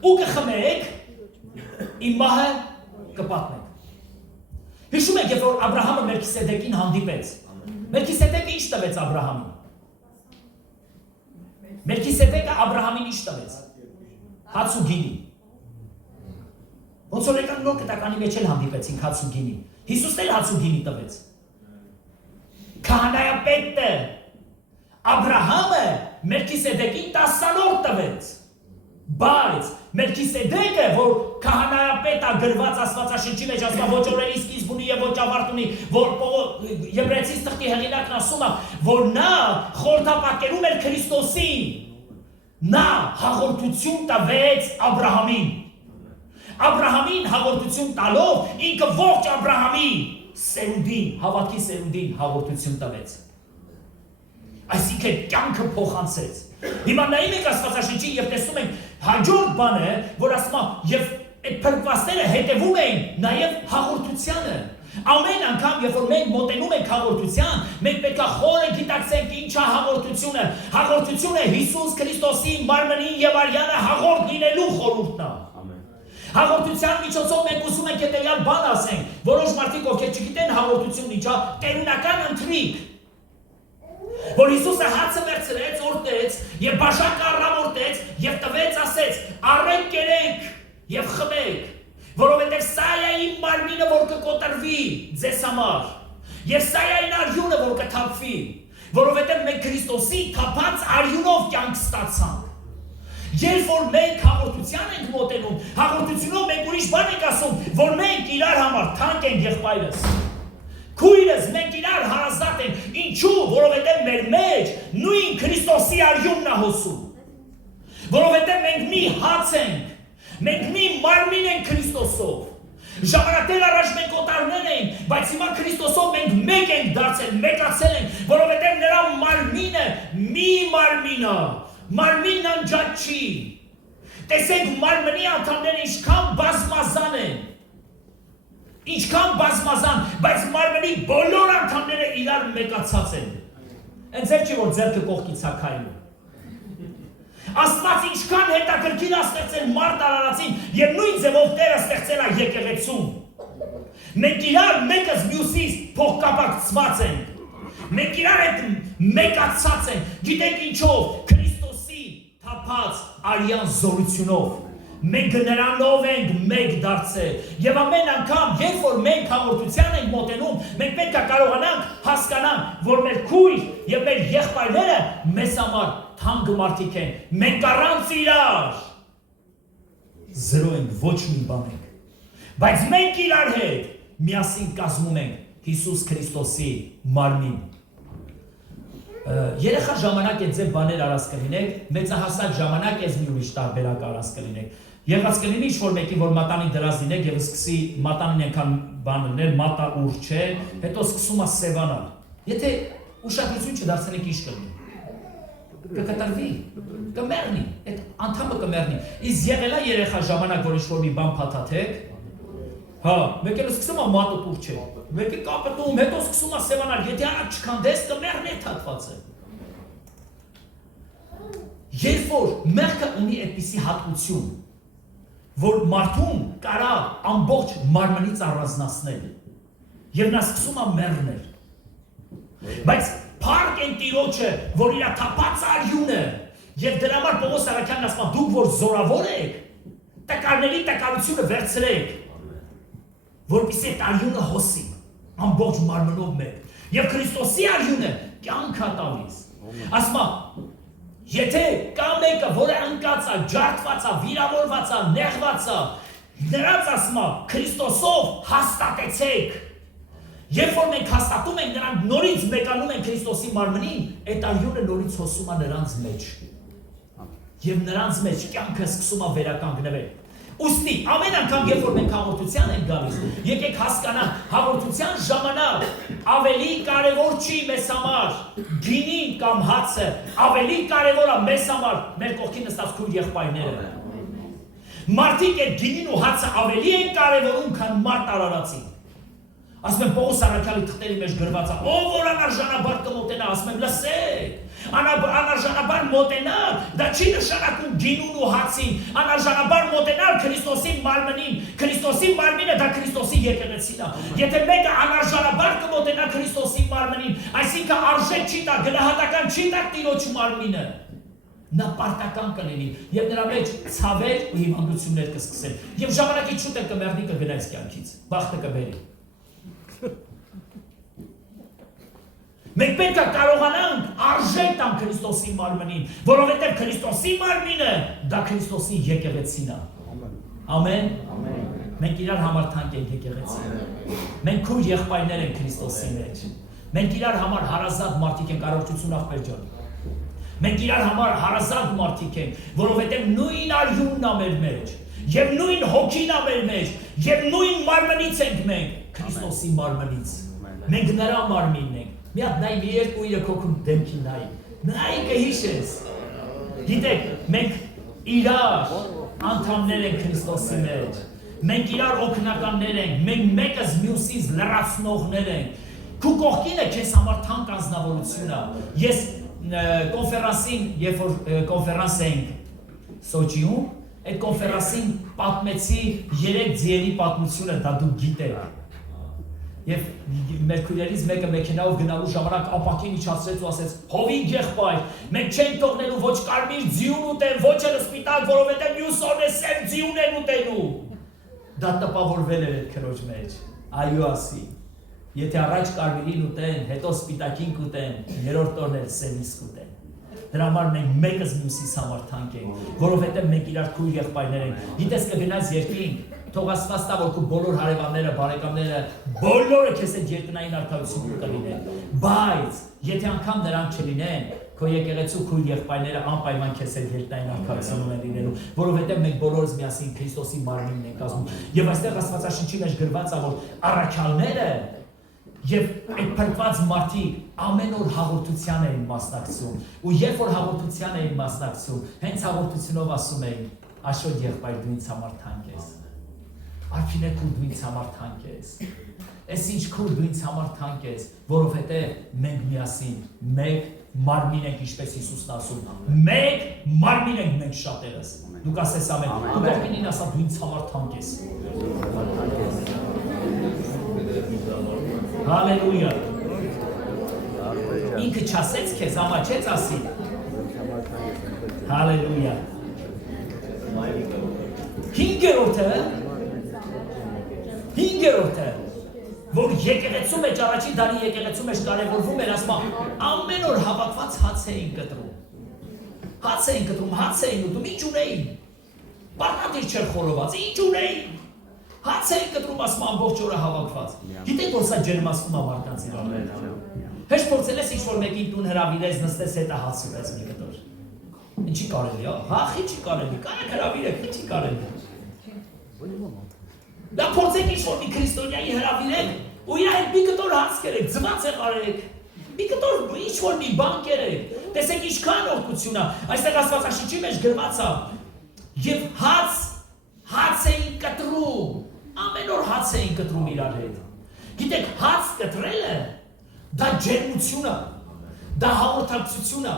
ու կխմեք, իմ մահը կպատնեք։ Հիշում եք, երբ որ Աբրահամը Մելքիսեդեկին հանդիպեց։ Մելքիսեդեկը ինչ տվեց Աբրահամին։ Մելքիսեդեկը Աբրահամին ինչ տվեց։ Հաց ու գինի։ Ոնց որ եկան նոր կտականի մեջ էլ հանդիպեցին հաց ու գինի։ Հիսուսն էլ հաց ու գինի տվեց։ Քահանայապետը Աբրահամը Մելքիսեդեկին 10-րդ տվեց։ Բայց Մելքիսեդեկը, որ քահանայապետ է գրված Աստվածաշնչի մեջ, ասում է ոչ օրերի սկիզբ ունի եւ ոչ ավարտ ունի, որ Եբրայեցիս թղթի հեղինակն ասում է, որ նա խորհրդապատկերում էր Քրիստոսին։ Նա հաղորդություն տվեց Աբրահամին։ Աբրահամին հաղորդություն տալով ինքը ողջ Աբրահամի սերունդին, հավատքի սերունդին հաղորդություն տվեց։ Այսինքն կյանքը փոխանցեց։ Հիմա նայում եք Աստվածաշնչին եւ տեսնում ենք Հաջորդ բանը, որ ասում է, եւ այդ փրկվածները հետևում էին նաեւ հաղորդությանը։ Ամեն անգամ, երբ որ մենք մոտենում ենք հաղորդության, մենք պետք է խորը գիտակցենք ինչ է հաղորդությունը։ Հաղորդությունը Հիսուս Քրիստոսի մարմնի եւ արյանը հաղորդ լինելու խորհուրդն է։ Հաղորդության միջոցով մենք ուզում ենք հետեւյալ բան ասենք, որոշ մարդիկ ովքեր չգիտեն հաղորդությունն ինչ է, տերունական ընթրիք, որ Հիսուսը հացը վերցրեց, օրտեց եւ բաժակը առամորտեց եւ տվեց, ասեց. «Առեք, կերեք եւ խմեք, որովհետեւ սա է իմ մարմինը, որ կկոտրվի ձեզ համար, եւ սա է այն արյունը, որ կթափվի, որովհետեւ մենք Քրիստոսի թափած արյունով կյանք ստացանք»։ Երբ որ մենք հաղորդության ենք մոտենում, հաղորդությունով մենք ուրիշ բան ենք ասում, որ մենք իրար համար թանկ ենք եղբայրս, քույրս, մենք իրար հարազատ ենք, ինչու, որովհետև մեր մեջ նույն Քրիստոսի արյունն է հոսում, որովհետև մենք մի հաց ենք, մենք մի մարմին ենք Քրիստոսով, ժամանակներ առաջ մենք օտարներ ենք, բայց հիմա Քրիստոսով մենք մեկ ենք դարձել, մեկացել ենք, որովհետև նրա մարմինը մի մարմին է, մարմինն անջատ չի, տեսեք մարմնի անդամները ինչքան բազմազան են, ինչքան բազմազան, բայց մարմնի բոլոր անդամները իրար մեկացած են, հենց էլ չի որ ձեռքը կողքից է քայլում։ Աստված ինչքան հետաքրքիր է ստեղծել մարդ արարածին եւ նույն ձևով Տերը ստեղծել է եկեղեցուն։ Մենք իրար մեկս մյուսից փոխկապակցված ենք։ Մենք իրար հետ մեկացած ենք։ Գիտեք ինչով, Քրիստոսի թափած արյան զորությունով։ Մենք նրանով ենք մեկ դարձել եւ ամեն անգամ, երբ որ մենք հաղորդության ենք մոտենում, մենք պետք է կարողանանք հասկանալ, որ մեր քույր եւ մեր եղբայրները մեզ համար թանկ մարդիկ են, մենք առանց իրար զրո ենք, ոչ մի բան ենք, բայց մենք իրար հետ միասին կազմում ենք Հիսուս Քրիստոսի մարմին։ Երեխա ժամանակ է ձեր բաներ արած կլինեք, մեծահասակ ժամանակ է մի ուրիշ տարբերակ արած կլինեք։ Եղած կլինի ինչ-որ մեկին, որ մատանի դրած լինեք եւ սկսի մատանին այնքան բան լինել, մատա ուր չէ, հետո սկսում է սևանալ։ Եթե ուշադրություն չդարձնեք ինչ կլինի։ Կկտրվի, կմեռնի, այդ անդամը կմեռնի։ Իսկ եղել է երեխա ժամանակ, որ ինչ-որ մի բան փաթաթեք, հա, մեկը սկսում է մատը ուր չէ, մեկը կապտում, հետո սկսում է սևանալ, եթե առաջ չքանդես կմեռնի թաթվածը։ Երբ որ մեղքը ունի այդպիսի հատկություն, որ մարդուն կարա ամբողջ մարմնից առանձնացնել եւ նա սկսում է մեռնել, բայց փառք են Տիրոջը, որ իր թափած արյունը եւ դրա համար Պողոս Արաքյանն ասում է դուք որ զորավոր եք, տկարների տկարությունը վերցրեք, որպեսզի այդ արյունը հոսի ամբողջ մարմնով մեկ եւ Քրիստոսի արյունը կյանք է տալիս։ Ասում է եթե կա մեկը, որը ընկած է, ջարդված է, վիրավորված է, նեղված է, նրանց ասում է Քրիստոսով հաստատեցեք։ Երբ որ մենք հաստատում ենք, նրանք նորից մեկանում են Քրիստոսի մարմնին, այդ արյունը նորից հոսում է նրանց մեջ։ Եվ նրանց մեջ կյանքը սկսում է վերականգնվել։ Ուստի ամեն անգամ, երբ որ մենք հաղորդության ենք գալիս, եկեք հասկանանք, հաղորդության ժամանակ ավելի կարևոր չի մեզ համար գինին կամ հացը, ավելի կարևոր է մեզ համար մեր կողքին նստած քույր եղբայրները։ Մարդիկ այդ գինին ու հացը ավելի են կարևորում, քան մարդ արարածին։ Ասում եմ Պողոս Արաքյալի թղթերի մեջ գրված է, ով որ անարժանաբար կմոտենա, ասում եմ լսեք, անարժանաբար մոտենալ, դա չի նշանակում գինուն ու հացին, անարժանաբար մոտենալ Քրիստոսի մարմնին, Քրիստոսի մարմինը դա Քրիստոսի եկեղեցին է։ Եթե մեկը անարժանաբար կմոտենա Քրիստոսի մարմնին, այսինքն արժեք չի տա, գնահատական չի տա Տիրոջ մարմինը, նա պարտական կլինի եւ նրա մեջ ցավեր ու հիվանդություններ կսկսեն եւ ժամանակից շուտ է կմեռնի կգնա այս կյանքից, բախտը կբերի։ Մենք պետք է կարողանանք արժեք տան Քրիստոսի մարմնին, որովհետև Քրիստոսի մարմինը դա Քրիստոսի եկեղեցին է։ Ամեն։ Մենք իրար համար թանկ ենք եկեղեցին։ Մենք քույր եղբայրներ ենք Քրիստոսի մեջ։ Մենք իրար համար հարազատ մարդիկ ենք, առողջություն աղբեր ջան։ Մենք իրար համար հարազատ մարդիկ ենք, որովհետև նույն արյունն է մեր մեջ, եւ նույն հոգին է մեր մեջ, եւ նույն մարմնից ենք մենք, Քրիստոսի մարմնից։ Մենք նրա մարմինն ենք։ Մի հատ նայ երկու իրը քոքուն դեմքին նայ։ Նայ կհիշես։ Գիտեք, մենք իրար անդամներ ենք Քրիստոսի մեջ։ Մենք իրար օգնականներ ենք, մենք մեկս մյուսից լրացնողներ ենք։ Քու կողքին է քեզ համար թանկ անձնավորություն է։ Ես կոնֆերանսին, երբ որ կոնֆերանս էինք Սոչիում, այդ կոնֆերանսին պատմեցի 3 ձիերի պատմությունը, դա դուք գիտեք։ Եվ մեր քույրերից մեկը մեքենայով գնալու ժամանակ ապակին իջացրեց ու ասեց. «Հովիգ եղբայր, մենք չենք թողնելու ոչ կարմիր ձիուն ուտեն, ոչ էլ սպիտակ, որովհետև մյուս օրն է սև ձիուն են ուտելու»։ Դա տպավորվել էր այդ քրոջ մեջ։ Այո, ասի։ Եթե առաջ կարմիրին ուտեն, հետո սպիտակին կուտեն, երրորդ օրն էլ սևից կուտեն։ Դրա համար մենք մեկս մյուսից համար թանկ ենք, որովհետև մենք իրար քույր եղբայրներ ենք։ Գիտես կգնաս երկինք, թող Աստված տա, որ քո բոլոր հարևանները, բարեկամները, բոլորը քեզ այդ երկնային արդարություն կլինեն։ Բայց եթե անգամ նրանք չլինեն, քո եկեղեցու քույր եղբայրները անպայման քեզ այդ երկնային արդարությունն են լինելու, որովհետև մենք բոլորս միասին Քրիստոսի մարմինն ենք կազմում։ Եվ այստեղ Աստվածաշնչի մեջ գրված է, որ առաքյալները Եվ այդ փրկված մարդիկ ամեն օր հաղորդության էին մասնակցում, ու երբ որ հաղորդության էին մասնակցում, հենց հաղորդությունով ասում էին. «Աշոտ եղբայր, դու ինձ համար թանկ ես, Արփինե քույր, դու ինձ համար թանկ ես, այս ինչ քույր, դու ինձ համար թանկ ես, որովհետև մենք միասին մեկ մարմին ենք, ինչպես Հիսուսն ասում, մեկ մարմին ենք մենք շատերս»։ Դուք ասես ամեն, դու կողքին ասա, դու ինձ համար թանկ ես։ Հալելույա։ Ինքը չասեց քեզ, ամաչեց ասի։ Հալելույա։ Հինգերորդը, որ եկեղեցու մեջ, առաջին դարի եկեղեցու մեջ կարևորվում էր, ասում ամեն օր հավաքված հաց էին կտրում, հաց էին ուտում, ինչ ունեին, պարտադիր չէր խորոված, ինչ ունեին, հաց էին կտրում, ասում ամբողջ օրը հավաքված։ Գիտեք, որ սա ջերմացնում է մարդկանց իրավունքները։ Հեշտ փորձել ես ինչ-որ մեկին տուն հրավիրես, նստես, հետը հաց ուտես մի կտոր։ Ինչի կարելի է, հա, ինչի կարելի, կարեք հրավիրեք, ինչի կարելի։ Դա փորձեք ինչ-որ մի քրիստոնյայի հրավիրեք, ու իր հետ մի կտոր հաց կերեք, ձված եղարեք, մի կտոր ինչ-որ մի բան կերեք, տեսեք ինչքան օգնություն է, այստեղ Աստվածաշնչի մեջ գրված է, եւ հաց էին կտրում, ամեն օր հաց էին կտրում իրար հետ։ Գիտեք, հաց կտրելը, դա ջերմություն է, դա հաղորդակցություն է,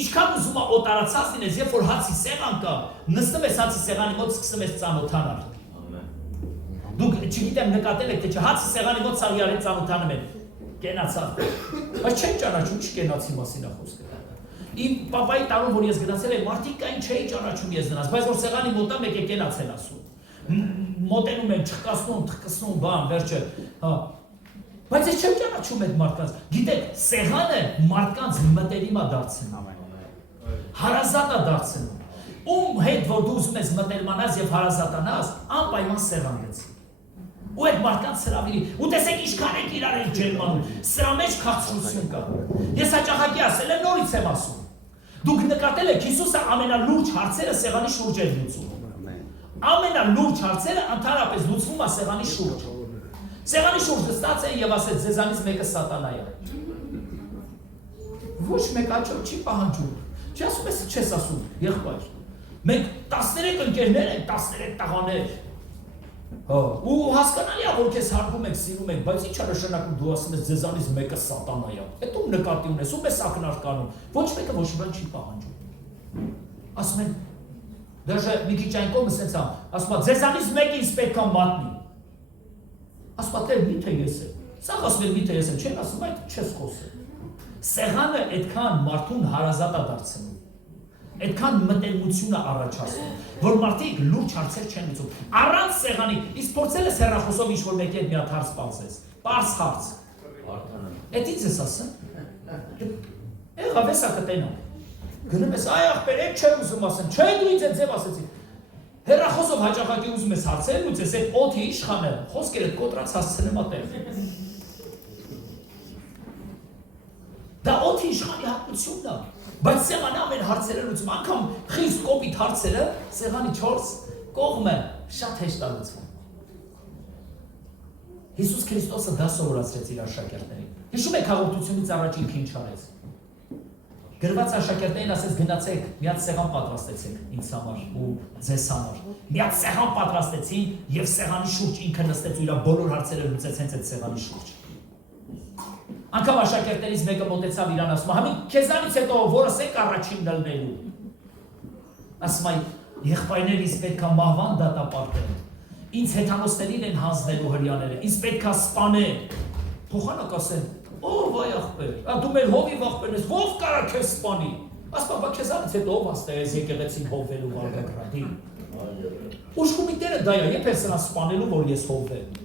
ինչքան ուզում է օտարացած լինես, երբ որ հացի սեղան կա, նստում ես հացի սեղանի մոտ, սկսում ես ծանոթանալ։ Դուք չգիտեմ նկատել եք, թե չէ, հացի սեղանի մոտ սա իրար հետ ծանոթանում են, կենացավ, բայց չեն ճանաչում, չկենացի մասին է խոսքը։ Իմ պապայի տարում, որ ես գնացել եմ, մարդիկ կային չէի ճանաչում ես նրանց, բայց որ սեղանի մոտա մեկ է կենաց են ասում։ Մոտենում են, չխկացնում, թխկացնում, բան, վերջը, բայց ես չեմ ճանաչում այդ մարդկանց։ Գիտեք, սեղանը մարդկանց մտերիմ է դարձնում, հարազատ է դարձնում։ Ում հետ, որ դու ուզում ես մտերմանաս և հարազատանաս, անպայման սեղան գցի։ Ու այդ մարդկանց հրավիրի, ու տեսեք ինչքան եք իրար հետ ջերմանում, սրա մեջ քաղցրություն կա։ Ես հաճախակի ասել եմ, նորից եմ ասում։ Դուք նկատել եք, Հիսուսը ամենալուրջ հարցերը սեղանի շուրջ էր լուծում։ Ամենալուրջ հարցերը ընդհանրապես լուծվում է սեղանի շուրջ։ Սեղանի շուրջ նստած են եւ ասեց, ձեզանից մեկը սատանա է։ Ոչ մեկ աճոր չի պահանջում։ Չի ասում ես, չես ասում, եղբայր։ Մենք 13 ընկերներ ենք, 13 տղաներ։ Ու հասկանալի է, որ քեզ հարգում ենք, սիրում ենք, բայց ի՞նչ է նշանակում դու ասում ես ձեզանից մեկը սատանա է։ Այդ ում նկատի ունես, ում ես ակնարկանում։ Ոչ մեկը ոչ բան չի պահանջում։ Ասում են, դաժե մի քիչ այն կողմը սենց է, ասում է, ձեզանից մեկը ինձ պետք է մատնի։ Ասում է, դե միթե ես եմ։ Սա ասում են միթե ես եմ, չեն ասում, այդ չես խոսել։ Սեղանը այդքան մարդուն հարազատ է դարձնում։ Այդքան մտերմություն է առաջացնում, որ մարդիկ լուրջ հարցեր չեն լուծում։ Առանց սեղանի, իսկ փորձել ես հեռախոսով ինչ-որ մեկի հետ մի հատ հարց բացես։ Պարզ հարց։ Էդ ինչ ես ասում։ Եղավ էսա կտենանք։ Գնում ես, այ ախպեր, այդ չեմ ուզում ասեմ, չէ դու ինձ այդ ձև ասեցի։ Հեռախոսով հաճախակի ուզում ես հարցեր լուծես, այդ օդի իշխանը, խոսքերը կոտրած հասցնեմ ատեղ։ Դա օդի իշխանի հատկությունն է։ Բայց սեղանը ամեն հարցերը լուծում, անգամ խիստ կոպիտ հարցերը, սեղանի 4 կողմը շատ հեշտ է լուծվում։ Հիսուս Քրիստոսը դա սովորացրեց իր աշակերտներին։ Հիշում եք հաղորդությունից առաջ ինքը ինչ արեց։ Գրված աշակերտներին ասեց գնացեք, միած սեղան պատրաստեցեք ինձ համար ու ձեզ համար։ Միած սեղան պատրաստեցին եւ սեղանի շուրջ ինքը նստեց ու իր բոլոր հարցերը լուծեց հենց այդ սեղանի շուրջ։ Անկամ աշակերտներից մեկը մոտեցավ իրան ասում, «Համի քեզանից հետո որս եք առաջին դալնելու»։ Ասում այ եղբայրներից պետք է մահվան դատապարտել։ Ինձ հեթանոսներին են հանձնելու հրյաները, ինձ պետք է սպանեն։ Փոխանակ ասեն, ով այ ախպեր, դու մեր հովի աղբերն ես, ով կարա քեզ սպանի։ Ասում բա քեզանից հետո ով աստեղ ես եկեղեցին հովվելու վարկագրադին։ Ուշքումիտերը դա է, երբ ես նրան սպանելու, որ ես հովվեմ։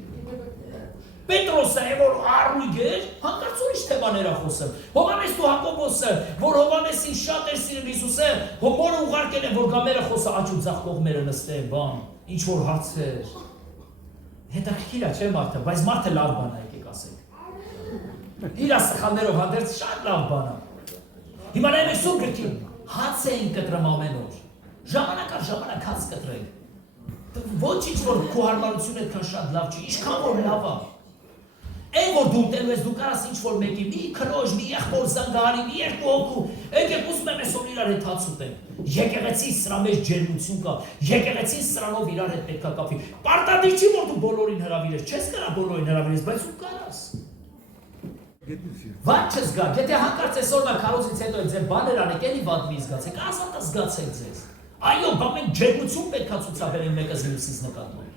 Պետրոսը, որ առույգ էր, հանկարծ ուրիշ թեմաներ է խոսում։ Հովհաննես ու Հակոբոսը, որ Հովհաննեսին շատ էր սիրում Հիսուսը, հոմորը ուղարկել են, որ գամերը խոսը աջ ու ձախ կողմերը նստեն, բան, ինչ որ հարցեր։ Հետաքրքիր է, չէ՞ մարդը, բայց մարդը լավ բան է, եկեք ասեք։ Իր սխալներով հանդերձ շատ լավ բան է։ Հիմա նայեք սուր գրքին, հաց էին կտրում ամեն օր։ Ժամանակ առ ժամանակ հաց կտրել։ Ոչինչ որ քո հարմարությունը այդքան շատ լավ չի, ինչքան որ լավ է։ Այն որ դու ուտելու ես, դու կարաս ինչ-որ մեկի, մի քրոջ, մի եղբոր զանգահարի, մի երկու հոգու, եկեք ուզում եմ այսօր իրար հետ հաց ուտենք։ Եկեղեցի սրա մեջ ջերմություն կա, եկեղեցին սրանով իրար հետ պետք է կապվի։ Պարտադիր չի որ դու բոլորին հրավիրես, չես կարա բոլորին հրավիրես, բայց ու կարաս։ Վատ չես գա, եթե հանկարծ այսօր նա քարոզից հետո ձեր բաներ անեք, էլի վատ մի զգացեք, ազատ զգացեք ձեզ։ Այո, բա մենք ջերմություն պետք է ցուցաբերենք մեկը զրույցից նկատմամբ։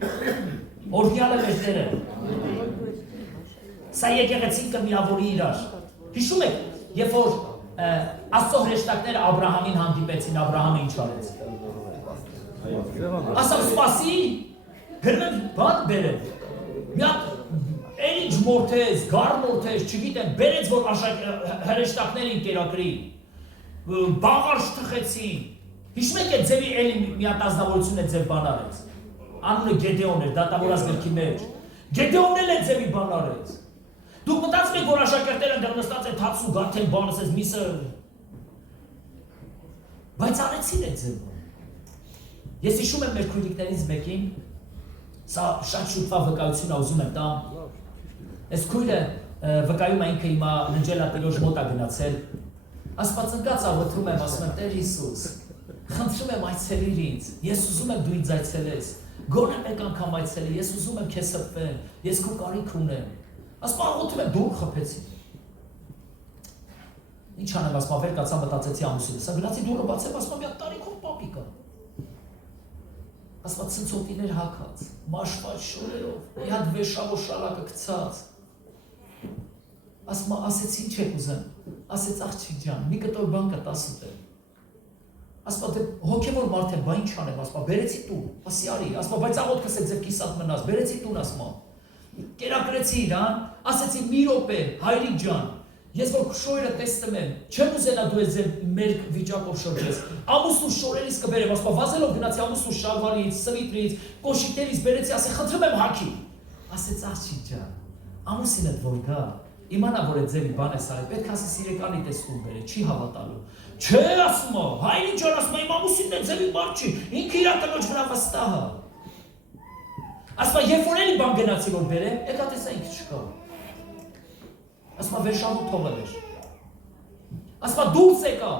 Օրհնյալ է մեր Տերը։ Սա եկեղեցին կմիավորի իրար։ Հիշում եք, երբ որ Աստծո հրեշտակները Աբրահամին հանդիպեցին, Աբրահամը ինչ արեց։ Ասավ սպասի, գրմեմ բան բերել։ Մի հատ ինչ մորթես, գար մորթես, չգիտեմ, բերեց որ հրեշտակներին կերակրի։ Բաղարշ թխեցին։ Հիշում եք այդ ձևի էլի մի հատ ազնվորություն է ձև բան արեց։ Անունը Գեդեոն էր, դատավորած գրքի մեջ։ Գեդեոնն էլ է ձևի բան արեց։ Դուք մտածում եք, որ աշակերտները դեռ նստած են հաց ու գաթեն բանս ես միսը։ Բայց արեցին այդ ձևը։ Ես հիշում եմ մեր քույրիկներից մեկին, սա շատ շուտվա վկայություն է ուզում եմ տամ։ Այս քույրը վկայում է ինքը հիմա նջելա տիրոջ մոտ է գնացել։ Աստված ընկած աղոթում եմ, ասում եմ Տեր Հիսուս, խնդրում եմ այցելիր ինձ, ես ուզում եմ դու ինձ այցելես, գոնե մեկ անգամ այցելի, ես ուզում եմ քեզ սրբեմ, ես քո կարիք ունեմ։ Ասում աղոթում եմ դուռ խփեցի։ Ինչ անեմ, ասում վեր կացա մտածեցի ամուսինս, գնացի դուռը բացեմ, ասում մի հատ տարիքով պապի կա։ Ասում ցնցոտիներ հագած, մաշված շորերով, մի հատ վեշավոր շալակը գցած։ Ասում ասեցի ինչ եք ուզում, ասեց աղջիկ ջան, մի կտոր բան կա 10 ուտել։ Ասում դե հոգևոր մարդ եմ, բա ինչ անեմ, ասում բերեցի տուն, ասի արի, ասում բայց աղոթքս է ձեր կիսատ մնաց, բերեցի տուն, ասում կերակրեցի իրան, ասեցի մի րոպե, հայրիկ ջան, ես որ շորերը տեսնում եմ, չեմ ուզենա դու ես մեր վիճակով շրջես, ամուսնու շորերից կբերեմ, ասում վազելով գնացի ամուսնու շալվարից, սվիտրից, կոշիկներից բերեցի, ասի խնդրում եմ հագի։ Ասեց աղջիկ ջան, ամուսինդ որ գա, իմանա որ այդ ձևի բան ես արել, պետք է ասի սիրեկանի տեստում բերել, չի հավատալու։ Չէ, ասում հայրիկ ջան, ասում իմ ամուսինն է ձևի մարդ չի, ինքը իր տնոջ վրա վստահ է։ Ասում երբ որ էլի բան գնացի որ բերեմ, եկա տեսա ինքը չկա։ Ասում վերշամուն թողել էր։ Ասում դուրս եկա,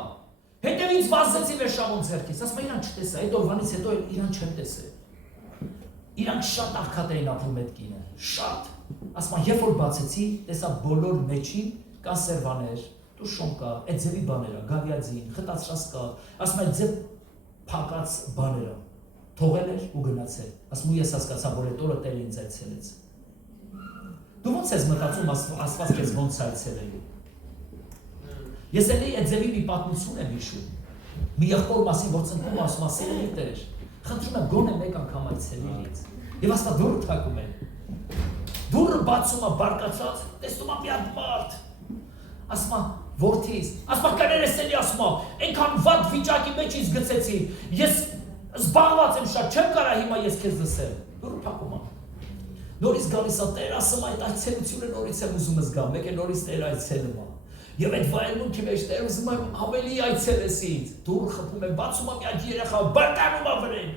հետևից վազեցի վերշամուն ձեռքից, ասում իրան չտեսա, այդ օրվանից հետո իրան չեմ տեսել։ Իրանք շատ աղքատ էին ապրում այդ կինը, շատ։ Ասում երբ որ բացեցի, տեսա բոլոր մեջին կոնսերվաներ, տուշոն կա, այդ ձևի բաները, գավիաձին, խտացրած կա, ասում այդ ձև փակած բաները, թողել էր ու գնացել։ Ասում ես հասկացա, որ այդ օրը Տերը ինձ այցելեց։ Դու ո՞նց ես մտածում, Աստված քեզ ո՞նց այցելելու։ Ես էլի այդ ձևի մի պատմություն եմ հիշում։ Մի եղբոր մասին, որ ծնկում ասում ասել Տեր, խնդրում եմ գոնե մեկ անգամ այցելիր ինձ։ Եվ աստա դուրը թակում են։ Դուրը բացում է բարկացած, տեսնում է մի հատ մարդ։ Ասում է որդիս, ասում կներես էլի ասում է, այնքան վատ վիճակի մեջ ինձ գցեցի, ես զբաղված եմ շատ, չեմ կարա հիմա ես քեզ լսել։ Դուրը թակում է։ Նորից գալիս է Տեր, ասում այդ այցելությունը նորից եմ ուզում զգամ, մեկ է նորից Տեր այցելում է։ Եվ այդ վայելմունքի մեջ Տեր ուզում եմ ավելի այցելես ինձ։ Դուռ խփում եմ, բացում եմ մի հատ երեխա, բարկանում է վրեն։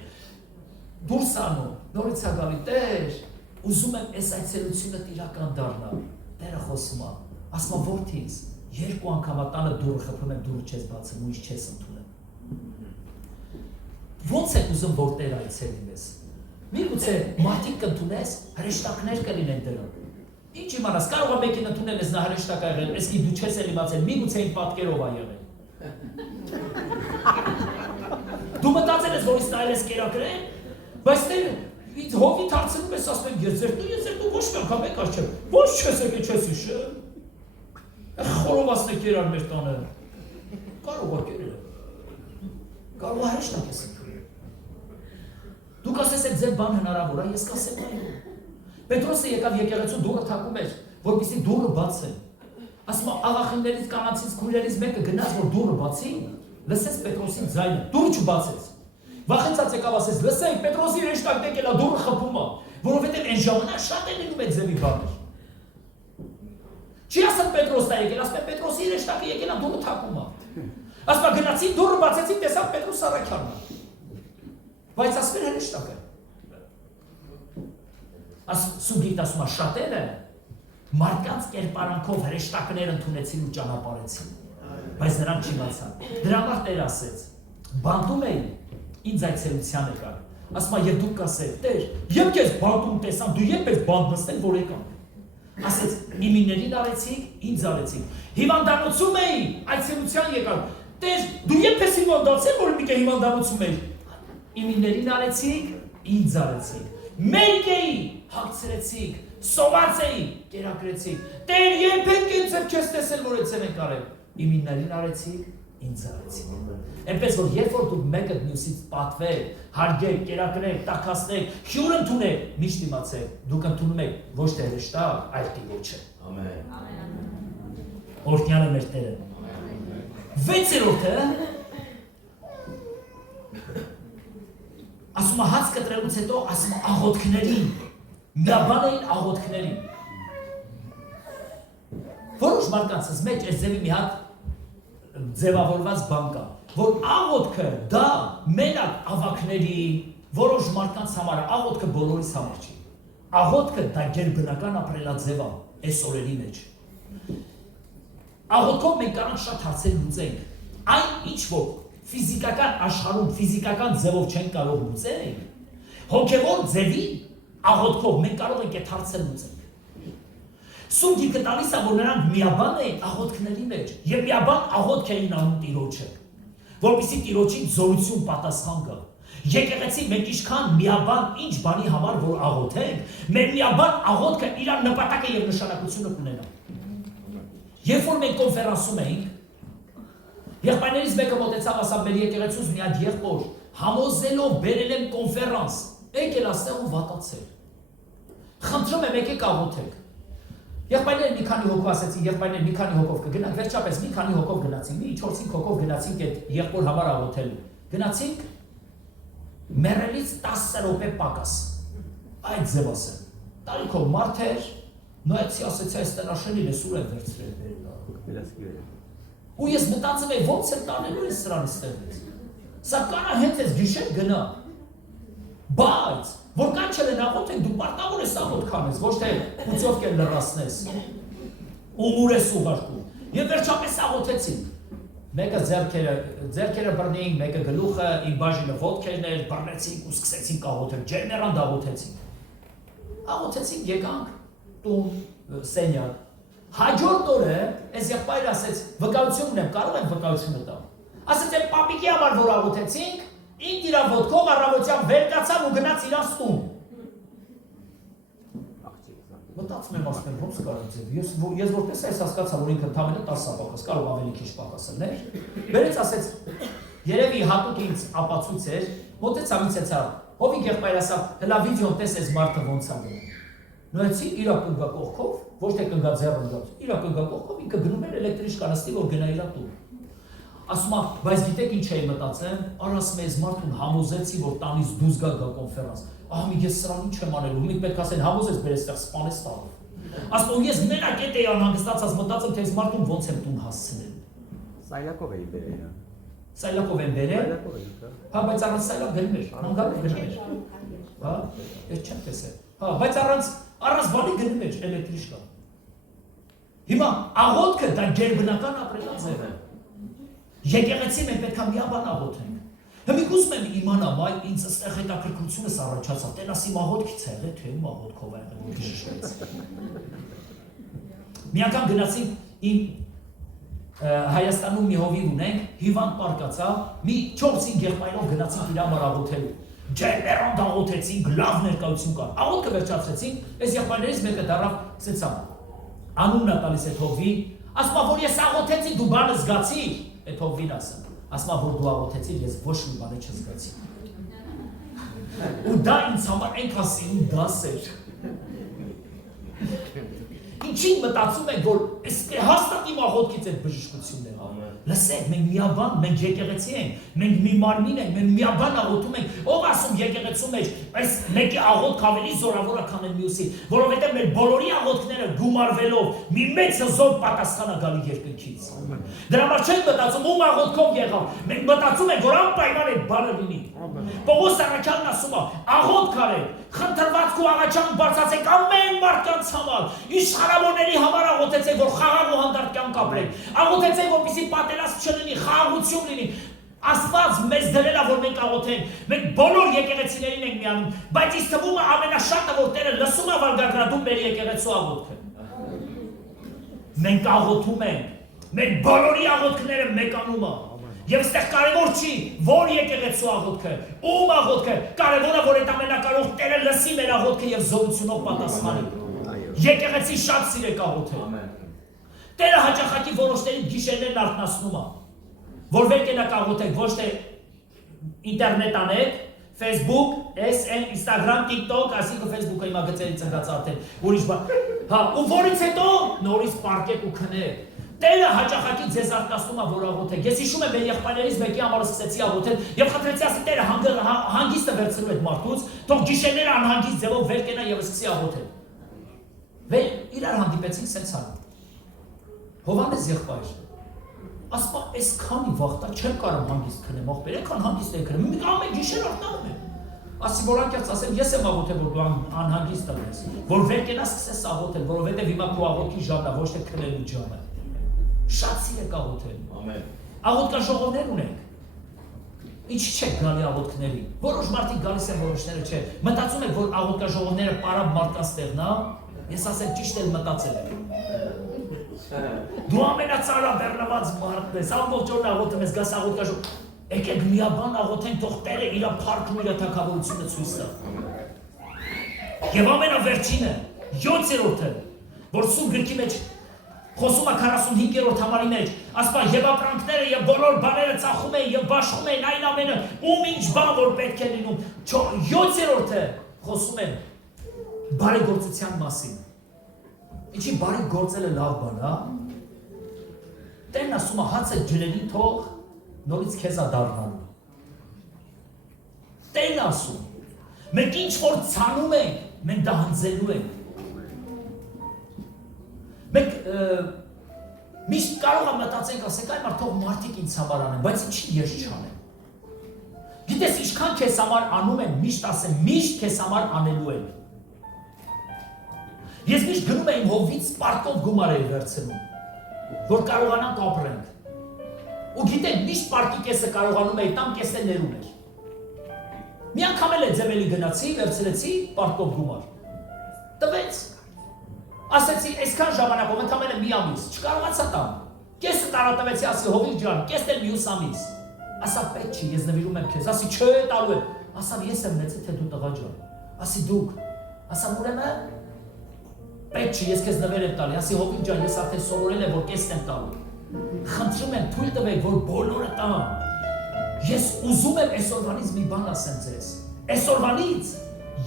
Դուրս անում, նորից է գալի Տեր, ուզում եմ այս այցելությունը իրական դառնա։ Տերը խոսում է, ասում է որդիս, երկու անգամ տանը դուրը խփում եմ, դուրը չես բացում, ուրիշ չես ընդունում։ Ոնց է ուզում որ Տեր այցելի մեզ։ Միգուցե մարդիկ կընդունես, հրեշտակներ կլինեն դրան։ Ինչ իմանաս, կարող է մեկին ընդունել ես նա հրեշտակ ա եղել, այսինքն դու չես էլ իմացել, միգուցե այն պատկերով ա եղել։ Դու մտածել ես, որ իստ այլ ես կերակրել, բայց Տերը ինձ հովիտ հարցնում ես, ասում եմ, ես ձեր դու ոչ մի անգամ եկած չեմ, ոչ չես եկել, չես հիշել։ Խորովասն է կերար մեր տանը։ Կարող է կերել։ Կարող է հրեշտակ ես ընդունել։ Դուք ասես եք ձեր բան հնարավոր է, ես կասեմ այն։ Պետրոսը եկավ եկեղեցու դուռը թակում էր, որպեսզի դուռը բացեն։ Ասում է աղախիններից, կանանցից, քույրերից մեկը գնաց, որ դուռը բացի, լսեց Պետրոսի ձայնը, դուռը չբացեց։ Վախեցած եկավ ասեց, լսեք, Պետրոսի հրեշտակն եկել է, դուռը խփում է, որովհետև այն ժամանակ շատ են լինում այդ ձևի բաներ։ Չի ասել Պետրոսն է եկել, ասում է Պետրոսի հրեշտակը եկել է, դուռը թակում է։ Ասում է գնացին, դուռը բացեցին, տեսավ Պետրոս Սարաքյանն է։ Բայց ասում էր հրեշտակը։ Սուգիտ ասում է շատերը մարդկանց կերպարանքով հրեշտակներ ընդունեցին ու ճանապարհեցին, բայց նրանք չիմացան։ Դրա համար Տեր ասեց. բանտում էին, ինձ այցելության եկան։ Ասում է եւ դուք կասեք, Տեր, երբ ես բանտում տեսամ, դու երբ ես բանտ նստել, որ եկանք։ Ասեց իմիներին արեցիք, ինձ արեցիք։ Հիվանդանոցում էի, այցելության եկան։ Տեր, դու երբ ես հիվանդացել, որ մի կե հիվանդանոցում էի։ Իմիներին արեցիք, ինձ արեցիք։ Մեկ էի, հագցրեցիք, սոված էի, կերակրեցիք։ Տեր, երբեք այդ ձև չես տեսել, որ այդ ձև ենք արել։ Իմիներին արեցիք, ինձ արեցիք։ Այնպես որ երբ որ դուք մեկը մյուսից պատվեք, հարգեք, կերակրեք, տաքացնեք, հյուր ընդունեք, միշտ իմացեք, դուք ընդունում եք ոչ թե հրեշտակ, այլ Տիրոջը։ Ամեն։ Օրհնյալ է մեր Տերը։ Վեցերորդը ասում է հաց կտրելուց հետո ասում է աղոթքներին, միաբան էին աղոթքներին։ Որոշ մարդկանց մեջ այս ձևի մի հատ ձևավորված բան կա, որ աղոթքը դա մենակ ավակների, որոշ մարդկանց համար է, աղոթքը բոլորիս համար չի։ Աղոթքը դա գերբնական ապրելաձև է այս օրերի մեջ։ Աղոթքով մենք կարող շատ հարցեր լուծենք, այն ինչ որ ֆիզիկական աշխարհում ֆիզիկական ձևով չեն կարող լուծել, հոգևոր ձևի աղոթքով մենք կարող ենք այդ հարցը լուծել։ Սուրբ Գիրքը տալիս է, որ նրանք միաբան էին աղոթքների մեջ, եւ միաբան աղոթք էին անում Տիրոջը, որպեսզի Տիրոջին զորություն պատասխան գա։ Եկեղեցի մենք ինչքան միաբան ինչ բանի համար որ աղոթենք, մեր միաբան աղոթքը իր նպատակը եւ նշանակությունը կունենա։ Երբ որ մենք կոնֆերանսում էինք, եղբայրներից մեկը մոտեցավ, ասավ մեր եկեղեցուց մի հատ եղբոր, համոզելով բերել եմ կոնֆերանս, եկել ասել ու վատացել։ Խնդրում եմ եկեք աղոթեք։ Եղբայրները մի քանի հոգով ասեցին, եղբայրները մի քանի հոգով կգնանք, վերջապես մի քանի հոգով գնացինք, մի 4-5 հոգով գնացինք այդ եղբոր համար աղոթելու։ Գնացինք մեռելից 10 րոպե պակաս։ Այդ ձև ասեմ։ Տարիքով մարդ էր, նայեցի ասեցի այս տնաշենին ես ուր եմ վերցրել բերել։ Ու ես մտածում եի ոնց եմ տանելու ես սրանից ստեղից։ Սա կարա հենց ես գիշեր գնա։ Բայց որ կանչել են աղոթեք, դու պարտավոր ես աղոթք անես, ոչ թե ուծով կեն լրացնես։ Ու ուր ես ուղարկում։ Եվ վերջապես աղոթեցինք։ Մեկը ձեռքերը բռնեինք, մեկը գլուխը, իմ բաժինը ոտքերն էր, բռնեցինք ու սկսեցինք աղոթել, ջերմեռանդ աղոթեցինք։ Աղոթեցինք, եկանք տուն, սենյակ։ Հաջորդ օրը այս եղբայրը ասեց, վկայություն ունեմ, կարող եմ վկայությունը տալ։ Ասեց, այդ պապիկի համար որ աղոթեցինք, ինք իր ոտքով առավոտյան վեր կացավ ու գնաց իրաց տուն։ Մտածում եմ ասում եմ, ոնց կարող ձև։ Ես որպես այս հասկացա, որ ինքը ընդամենը 10 պակաս, կարող ավելի քիչ պակասներ։ Բերեց ասեց, երևի հատուկ ինձ ապացույց էր, մոտեցավ ինձ հեցա, հովիկ եղբայր ասավ, հլա վիդեոն տես այս մարդը ոնց ա գնում։ Նայեցի իր կնգա կողքով, ոչ թե կնգա ձեռն գա, իր կնգա կողքով ինքը գնում էր էլեկտրիշկա նստի, որ գնա իր տուն։ Ասում է, բայց գիտեք ինչ էի մտածեմ, արաս մեզ մարդուն համոզեցի, որ տանից դուրս գա կոնֆերանս։ Ահա ես սրան ինչ եմ անելու, ումիկ պետք ասեն համոզես բեր այստեղ սպանես տալով։ Ասում ես մենակ էդ էի անհանգստացած մտածեմ, թե այս մարդուն ոնց եմ տուն հասցնել։ Սայլակով էի բերել։ Սայլակով են բերել։ Հա, բայց առանց սայլակ գնում էր, հանգարով գնում էր։ Հա, ես չեմ տեսել։ Հա, բայց առանց բանի գնում էր էլեկտրիշկա։ Հիմա աղոթքը դա ģերբնական ապրելաձև է։ Եկեղեցի մենք պետք է միաբան աղոթենք։ Հիմա ուզում եմ իմանամ, այ ինձ այստեղ հետաքրքրությունս առաջացավ, տենաս իմ աղոթքից է եղել, թե իմ աղոթքով է եղել, ճշտից։ Մի անգամ գնացինք իմ Հայաստանում մի հովիվ ունենք, հիվանդ պարկացավ, մի 4-5 եղբայրով գնացինք իր համար աղոթելու։ Ջերմերան աղոթեցինք, լավ ներկայություն կար։ Աղոթքը վերջացրեցինք, այս եղբայրներից մեկը դառավ սեցավ։ Անունն է տալիս այդ հովվի, ասում է, որ ես աղոթեցի, դու բանը զգացի, այդ հովվին ասում։ Ասում է, որ դու աղոթեցի, ես ոչ մի բան չզգացի։ Ու դա ինձ համար այնքան սիրուն դաս էր։ Ինչին մտածում եք, որ հաստատ իմ աղոթքից այդ բժշկությունն է։ Լսեք, մենք միաբան, մենք եկեղեցի ենք, մենք մի մարմին ենք, մենք միաբան աղոթում ենք, ով ասում եկեղեցու մեջ, այս մեկի աղոթք ավելի զորավոր է, քան մյուսի, որովհետև մեր բոլորի աղոթքները գումարվելով մի մեծ հզոր պատասխան է գալի երկնքից։ Դրա համար չենք մտածում, ում աղոթքով եղավ, մենք մտածում ենք, որ անպայման այդ բանը լինի։ Պողոս առաքյալն ասում է, աղոթք արեք, խնդրվածք ու աղաչանք բարձրացեք ամեն մարդկանց համար, իշխանավորների համար աղոթեցեք, որ խաղաղ ու հանդարտ կյանք ապրեք, աղոթեցեք, որպեսզի պատերազմ չլինի, խաղաղություն լինի։ Աստված մեզ դրել է, որ մենք աղոթենք, մենք բոլոր եկեղեցիներին ենք միանում, բայց ինձ թվում է ամենաշատը, որ Տերը լսում է վարգագրատում մեր եկեղեցու աղոթքը։ Մենք աղոթում ենք, մեր բոլորի աղոթքները մեկանում է։ Եվ այստեղ կարևոր չի, որ եկեղեցու աղոթքը, ում աղոթքը, կարևորը, որ այդ ամենակարող Տերը լսի մեր աղոթքը եւ զորությունով պատասխանի։ Եկեղեցի շատ սիրեք աղոթել։ Տերը հաճախակի որոշների գիշերներն արթնացնում է, որ վեր կենակ աղոթեք, ոչ թե ինտերնետ անեք, Facebook, Instagram, TikTok, այսինքն Facebook-ը հիմա գծերի ծնկած արդեն, ուրիշ բան, հա, ու որից հետո նորից պարկեք ու քնեք։ Տերը հաճախակի ձեզ արտասում է, որ աղոթեք։ Ես հիշում եմ մեր եղբայրներից մեկի համար սկսեցի աղոթել եւ խնդրեցի ասի Տերը հանգիստը վերցնելու այդ մարդուց, թող գիշերները անհանգիստ ձևով վեր կենա եւ սկսի աղոթել։ Վեր իրար հանդիպեցինք սենց ան։ Հովհաննես եղբայր։ Ասպա այսքանի վաղտա չեմ կարող հանգիստ քնեմ, ախպեր, այնքան հանգիստ եք քնում։ Մի ամեն գիշեր արտանում եմ։ Ասի որ անկեղծ ասեմ, ես եմ աղոթել, որ դու անհանգիստ ես, որ վեր կենա սկսես աղոթել, որովհետեւ հիմա քո աղոթքի ժամն է, ոչ թե քնելու ժամը։ Շատ սիրեք աղոթել։ Ամեն։ Աղոթքաժողովներ ունենք։ Ինչ չեք գալի աղոթքների։ Որոշ մարդիկ գալիս են, որոշները չէ։ Մտածում եք, որ աղոթքաժողովները պարապ մարդկանց տեղն է, ես ասեմ ճիշտ էլ մտածել եմ։ Դու ամենածարաբեռնված մարդն ես, ամբողջ օրն աղոթում ես, գաս աղոթքաժողով։ Եկեք միաբան աղոթենք, թող Տերը իր փառքն ու իր թագավորությունը ցույց տա։ Եվ ամենավերջինը 7-րդը, որ Սուրբ գրքի մեջ խոսում է 45-րդ համարի մեջ, ասպա եւ ապրանքները եւ բոլոր բաները ծախում են եւ բաշխում են այն ամենը, ում ինչ բան որ պետք է լինում։ 7-րդը խոսում է բարեգործության մասին։ Ինչի բարի գործելը լավ բան է։ Տերն ասում է հացը ջրերի թող նորից քեզ է դառնալու։ Տերն ասում, մենք ինչ որ ցանում ենք, մենք դա հնձելու ենք։ Մենք միշտ կարող եմ մտածենք, ասենք այ մարդ թող մարդիկ ինձ համար անեն, բայց ինչի ես չանեմ։ Գիտես ինչքան քեզ համար անում են, միշտ ասեմ, միշտ քեզ համար անելու են։ Ես միշտ գնում եմ հովից պարկով գումար եմ վերցնում, որ կարողանանք ապրենք։ Ու գիտեք, միշտ պարկի կեսը կարողանում էի տամ, կեսը ներում էր։ Մի անգամ էլ ձևելի գնացի, վերցրեցի պարկով գումար։ Տվեց։ Ասեցի, այսքան ժամանակով անգամ էլ մի ամիս, չկարողացա տամ։ Կեսը տարատվեցի, ասի Հովիկ ջան, կեսն էլ մյուս ամիս։ Ասա պետք չի, ես նվիրում եմ քեզ, ասի չէ, տալու եմ։ Ասա ես եմ մեծի, թե դու տղա ջան։ Ասի դուք։ Ասա ուրեմն պետք չի, ես քեզ նվեր եմ տալի, ասի Հովիկ ջան, ես արդեն սովորել եմ, որ կեսն եմ տալու։ Խնդրում եմ, թույլ տվեք, որ բոլորը տամ։ Ես ուզում եմ այսօրվանից մի բան ասեմ ձեզ։ Այսօրվանից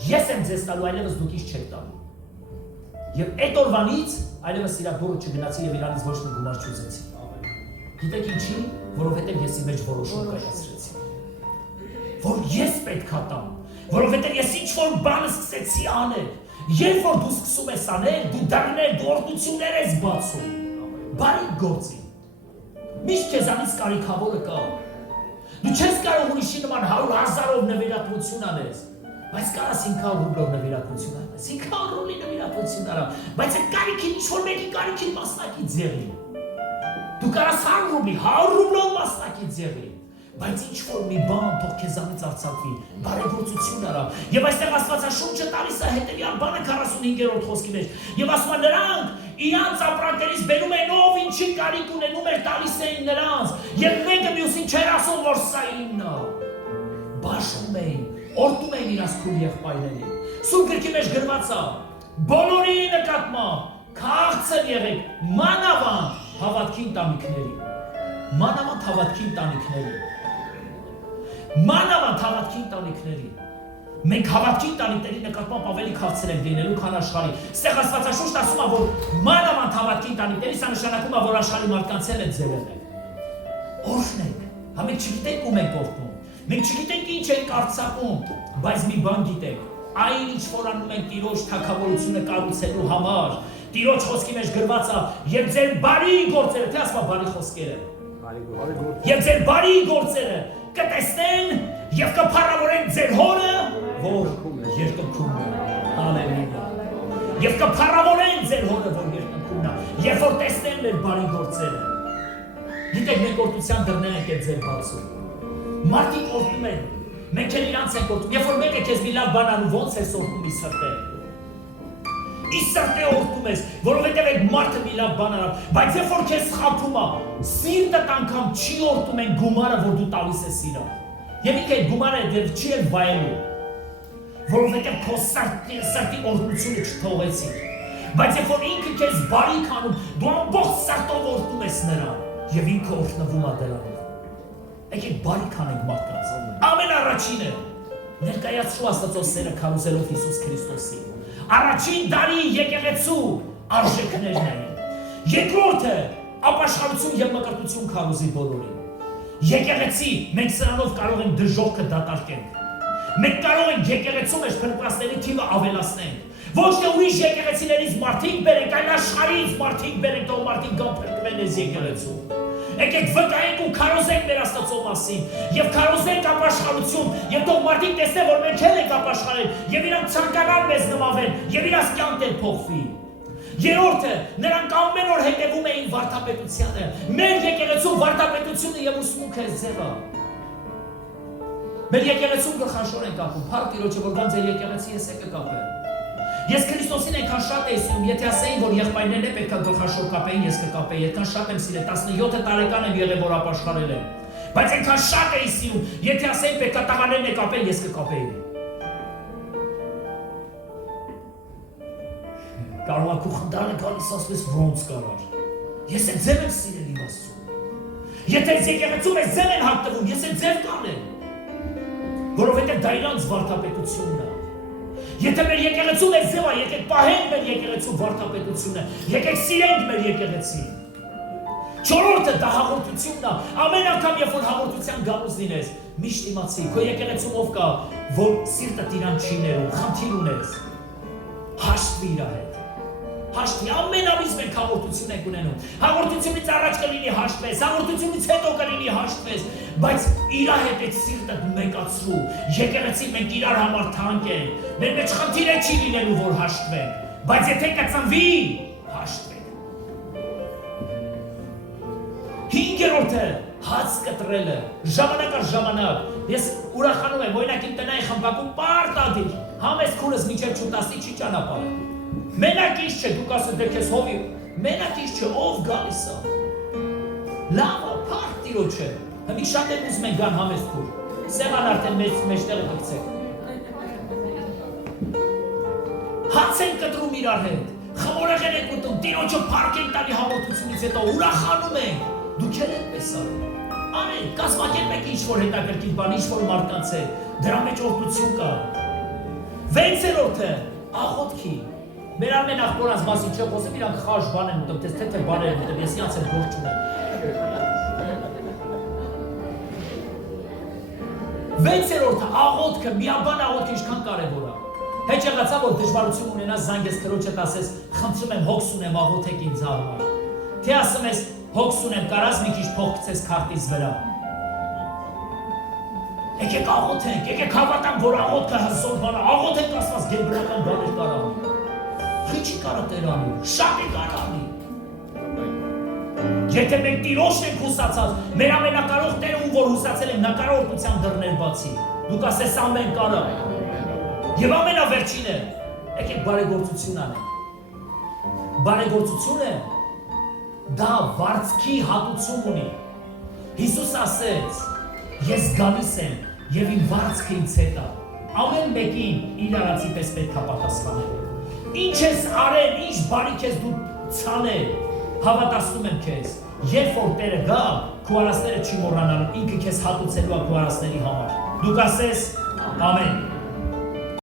ես եմ ձեզ տալու, այլևս դուք ինձ չեք տալու։ Եվ այդ օրվանից այլևս իր դուրը չգնացի եւ իրանից ոչ մի գումար չուզեցի։ Գիտեք ինչի, որովհետեւ ես իմ մեջ որոշում կայացրեցի։ Որ ես պետք է տամ, որովհետեւ ես ինչ որ բան սկսեցի անել։ Երբ որ դու սկսում ես անել, դու դառներ, դու օրդություններ ես բացում։ Բարի գործի։ Միշտ քեզանից կարիքավորը կա։ Դու չես կարող ուրիշի նման 100,000-ով նվիրատվություն անես։ Բայց կարաս 500 ռուբլով նվիրատվություն արա, 500 ռուբլի նվիրատվություն արա, բայց այդ կարիքին ինչ-որ մեկի կարիքին մասնակից եղի։ Դու կարաս 100 ռուբլի, 100 ռուբլով մասնակից եղի, բայց ինչ-որ մի բան թող քեզանից արձակվի, բարեգործություն արա։ Եվ այստեղ Աստվածաշունչը տալիս է հետևյալ բանը 45-րդ խոսքի մեջ։ Եվ ասում է նրանք իրանց ապրանքներից բերում են ով ինչի կարիք ունենում էր տալիս էին նրանց, եւ մեկը մյուսին չէր ասում որ սա իմն է։ Բաշխում էին, օրդում էին իրաց քույր եղբայրներին։ Սուրբ գրքի մեջ գրված է. բոլորի նկատմամբ քաղցր եղեք, մանավանդ հավատքի ընտանիքների։ Մանավանդ հավատքի ընտանիքների։ Մանավանդ հավատքի ընտանիքների։ Մենք հավատքի ընտանիքների նկատմամբ ավելի քաղցր ենք լինելու, քան աշխարհի։ Ստեղ Աստվածաշունչն ասում է, որ մանավանդ հավատքի ընտանիքների, սա նշանակում է, որ աշխարհի մարդկանց էլ է ձևել է։ Օրհնենք, հա մենք չգիտենք ում ենք օրհնում։ Մենք չգիտենք ինչ ենք արձակում, բայց մի բան գիտենք։ Այն ինչ որ անում ենք Տիրոջ թագավորությունը կառուցելու համար, Տիրոջ խոսքի մեջ գրված է, եւ ձեր բարի գործերը, թե ասма բարի խոսքերը։ Եվ ձեր բարի գործերը կտեսնեն եւ կփառավորեն ձեր հորը, որ երկնքում է։ Հալելույա։ Եվ կփառավորեն ձեր հորը, որ երկնքումն է, երբ որ տեսնեն մեր բարի գործերը։ Գիտեք, մենք օրդության դռներ ենք ձեր բացում։ Մարդիկ օրդում են, մենք էլ իրանց ենք օրդում, երբ որ մեկը քեզ մի լավ բան անում, ոնց ես օրդում ի սրտե։ Ի սրտե օրդում ես, որովհետև այդ մարդը մի լավ բան արավ, բայց երբ որ քեզ խաբում է, սիրտդ անգամ չի օրդում են գումարը, որ դու տալիս ես իրան։ Եվ ինքը այդ գումարը դեռ չի էլ վայելում, որովհետև քո սրտի օրդությունը չթողեցիր։ Բայց երբ որ ինքը քեզ բարիք անում, դու ամբողջ սրտով օրդում ես նրան, եւ ինքը օրհնվում է դրանով։ Եկեք բարիք անենք մարդկանց։ Ամեն առաջինը ներկայացրու Աստծո սերը քարոզելով Հիսուս Քրիստոսի։ Առաջին դարի եկեղեցու արժեքներն են։ Երկրորդը ապաշխարություն եւ մկրտություն քարոզի բոլորին։ Եկեղեցի, մենք սրանով կարող ենք դժոխքը դատարկենք։ Մենք կարող ենք եկեղեցու մեջ փրկվածների թիվը ավելացնենք։ Ոչ թե ուրիշ եկեղեցիներից մարդիկ բերենք, այլ աշխարհից մարդիկ բերենք, թող մարդիկ գան փրկվեն այս եկեղեցու։ Եկեք վկայենք ու քարոզենք մեր Աստծո մասին եւ քարոզենք ապաշխարություն եւ թող մարդիկ տեսնեն որ մենք էլ ենք ապաշխարել եւ իրանք ցանկանան մեզ նմավեն եւ իրաց կյանքն փոխվի։ Երրորդը նրանք ամեն օր հետևում էին վարդապետությանը։ Մեր եկեղեցու վարդապետությունը եւ ուսմունքը ձևը։ Մեր եկեղեցուն գլխաշոր են կապում, փառք Տիրոջը որ գան ձեր եկեղեցի ես եկեք կապել։ Ես Քրիստոսին այնքան շատ եմ սիրում, եթե ասեին, որ եղբայրներն է պետք է գլխաշոր կապեին, ես կկապեի, այդքան շատ եմ սիրել, 17 տարեկան եմ եղել, որ ապաշխարել եմ։ Բայց այնքան շատ եմ սիրում, եթե ասեին պետք է տղաներն է կապել, ես կկապեի։ Կարող է քո խնդանը գալիս ասես ոնց կարող։ Ես այդ ձև եմ սիրել իմ Աստծուն։ Եթե եկեղեցում ես ձև են հագնվում, ես այդ ձև կանեմ։ Որովհետև դա իրանց վարդապետությունն է։ Եթե մեր եկեղեցուն է ձևա, եկեք պահենք մեր եկեղեցու վարդապետությունը, եկեք սիրենք մեր եկեղեցին։ Չորրորդը դա հաղորդությունն է, ամեն անգամ երբ որ հաղորդության գալուց լինես, միշտ իմացի, քո եկեղեցում ով կա, որ սիրտդ իրան չի ներում, խնդիր ունես, հաշտվի իր հետ։ Հաշտվի, ամեն ամիս մենք հաղորդություն ենք ունենում, հաղորդությունից առաջ կլինի հաշտվես, հաղորդությունից հետո կլինի հաշտվես, բայց իր հետ այդ սիրտը մեկացրու, եկեղեցի մենք իրար համար թանկ ենք, մեր մեջ խնդիր չի լինելու, որ հաշտվենք, բայց եթե կծնվի, հաշտվենք։ Հինգերորդը հաց կտրելը, ժամանակ առ ժամանակ, ես ուրախանում եմ, օրինակ իմ տնայի խմբակում պարտադիր, համես քուրս մինչև չուտասի չի ճանապարհը։ Մենակ ինչ չէ, դուք ասեք դե քեզ հովի, մենակ ինչ չէ, ով գալիս է։ Լավ, փառք Տիրոջը։ Մի շատ են ուզում են գան համեստ քուր։ Սեղան արդեն մեջտեղը գցեք։ Հաց են կտրում իրար հետ, խմորեղեն են ուտում, Տիրոջը փառք են տալի հաղորդությունից հետո, ուրախանում են։ Դուք էլ այդպես արեք։ Անեք, կազմակերպեք ինչ-որ հետաքրքիր բան, ինչ-որ մարդկանց հետ, դրա մեջ օրհնություն կա։ Վեցերորդը աղոթքի։ Մեր ամեն աղբորանց մասին չեմ խոսում, իրանք խաշ բան են ուտում, թե բաներ են ուտում, ես իրանց եմ գործ չունեմ։ Վեցերորդը աղոթքը, միաբան աղոթքը ինչքան կարևոր է։ Հետ եղածա, որ դժվարություն ունենաս զանգես քրոջդ ասես, խնդրում եմ հոգս ունեմ աղոթեք ինձ համար։ Թե ասում ես հոգս ունեմ, կարաս մի քիչ փող գցես քարտից վրա։ Եկեք աղոթենք, եկեք հավատանք, որ աղոթքը հզոր բան է, աղոթենք Աստված գերբնական բաներ կարող անի։ Քիչ կարա Տեր անի, շատ է կարող անի։ Եթե մենք Տիրոջն ենք հուսացած, մեր ամենակարող Տերը ում որ հուսացել ենք, նա կարող օրհնության դռներ բացի։ Դուք ասես ամեն կարա։ Եվ ամենավերջինը, եկեք բարեգործություն անենք։ Բարեգործությունը դա վարձքի հատուցում ունի։ Հիսուս ասեց. Ես գալիս եմ եւ իմ վարձքը ինձ հետ է։ Ամեն մեկին իր արածի պես պետք է պատասխանել։ Ինչ ես արել, ինչ բարիք ես դու ցանել, հավատացնում եմ քեզ։ Երբ որ Տերը գա, քո արածները չի մոռանալու, ինքը քեզ հատուցելու է քո արածների համար։ Դուք ասես ամեն։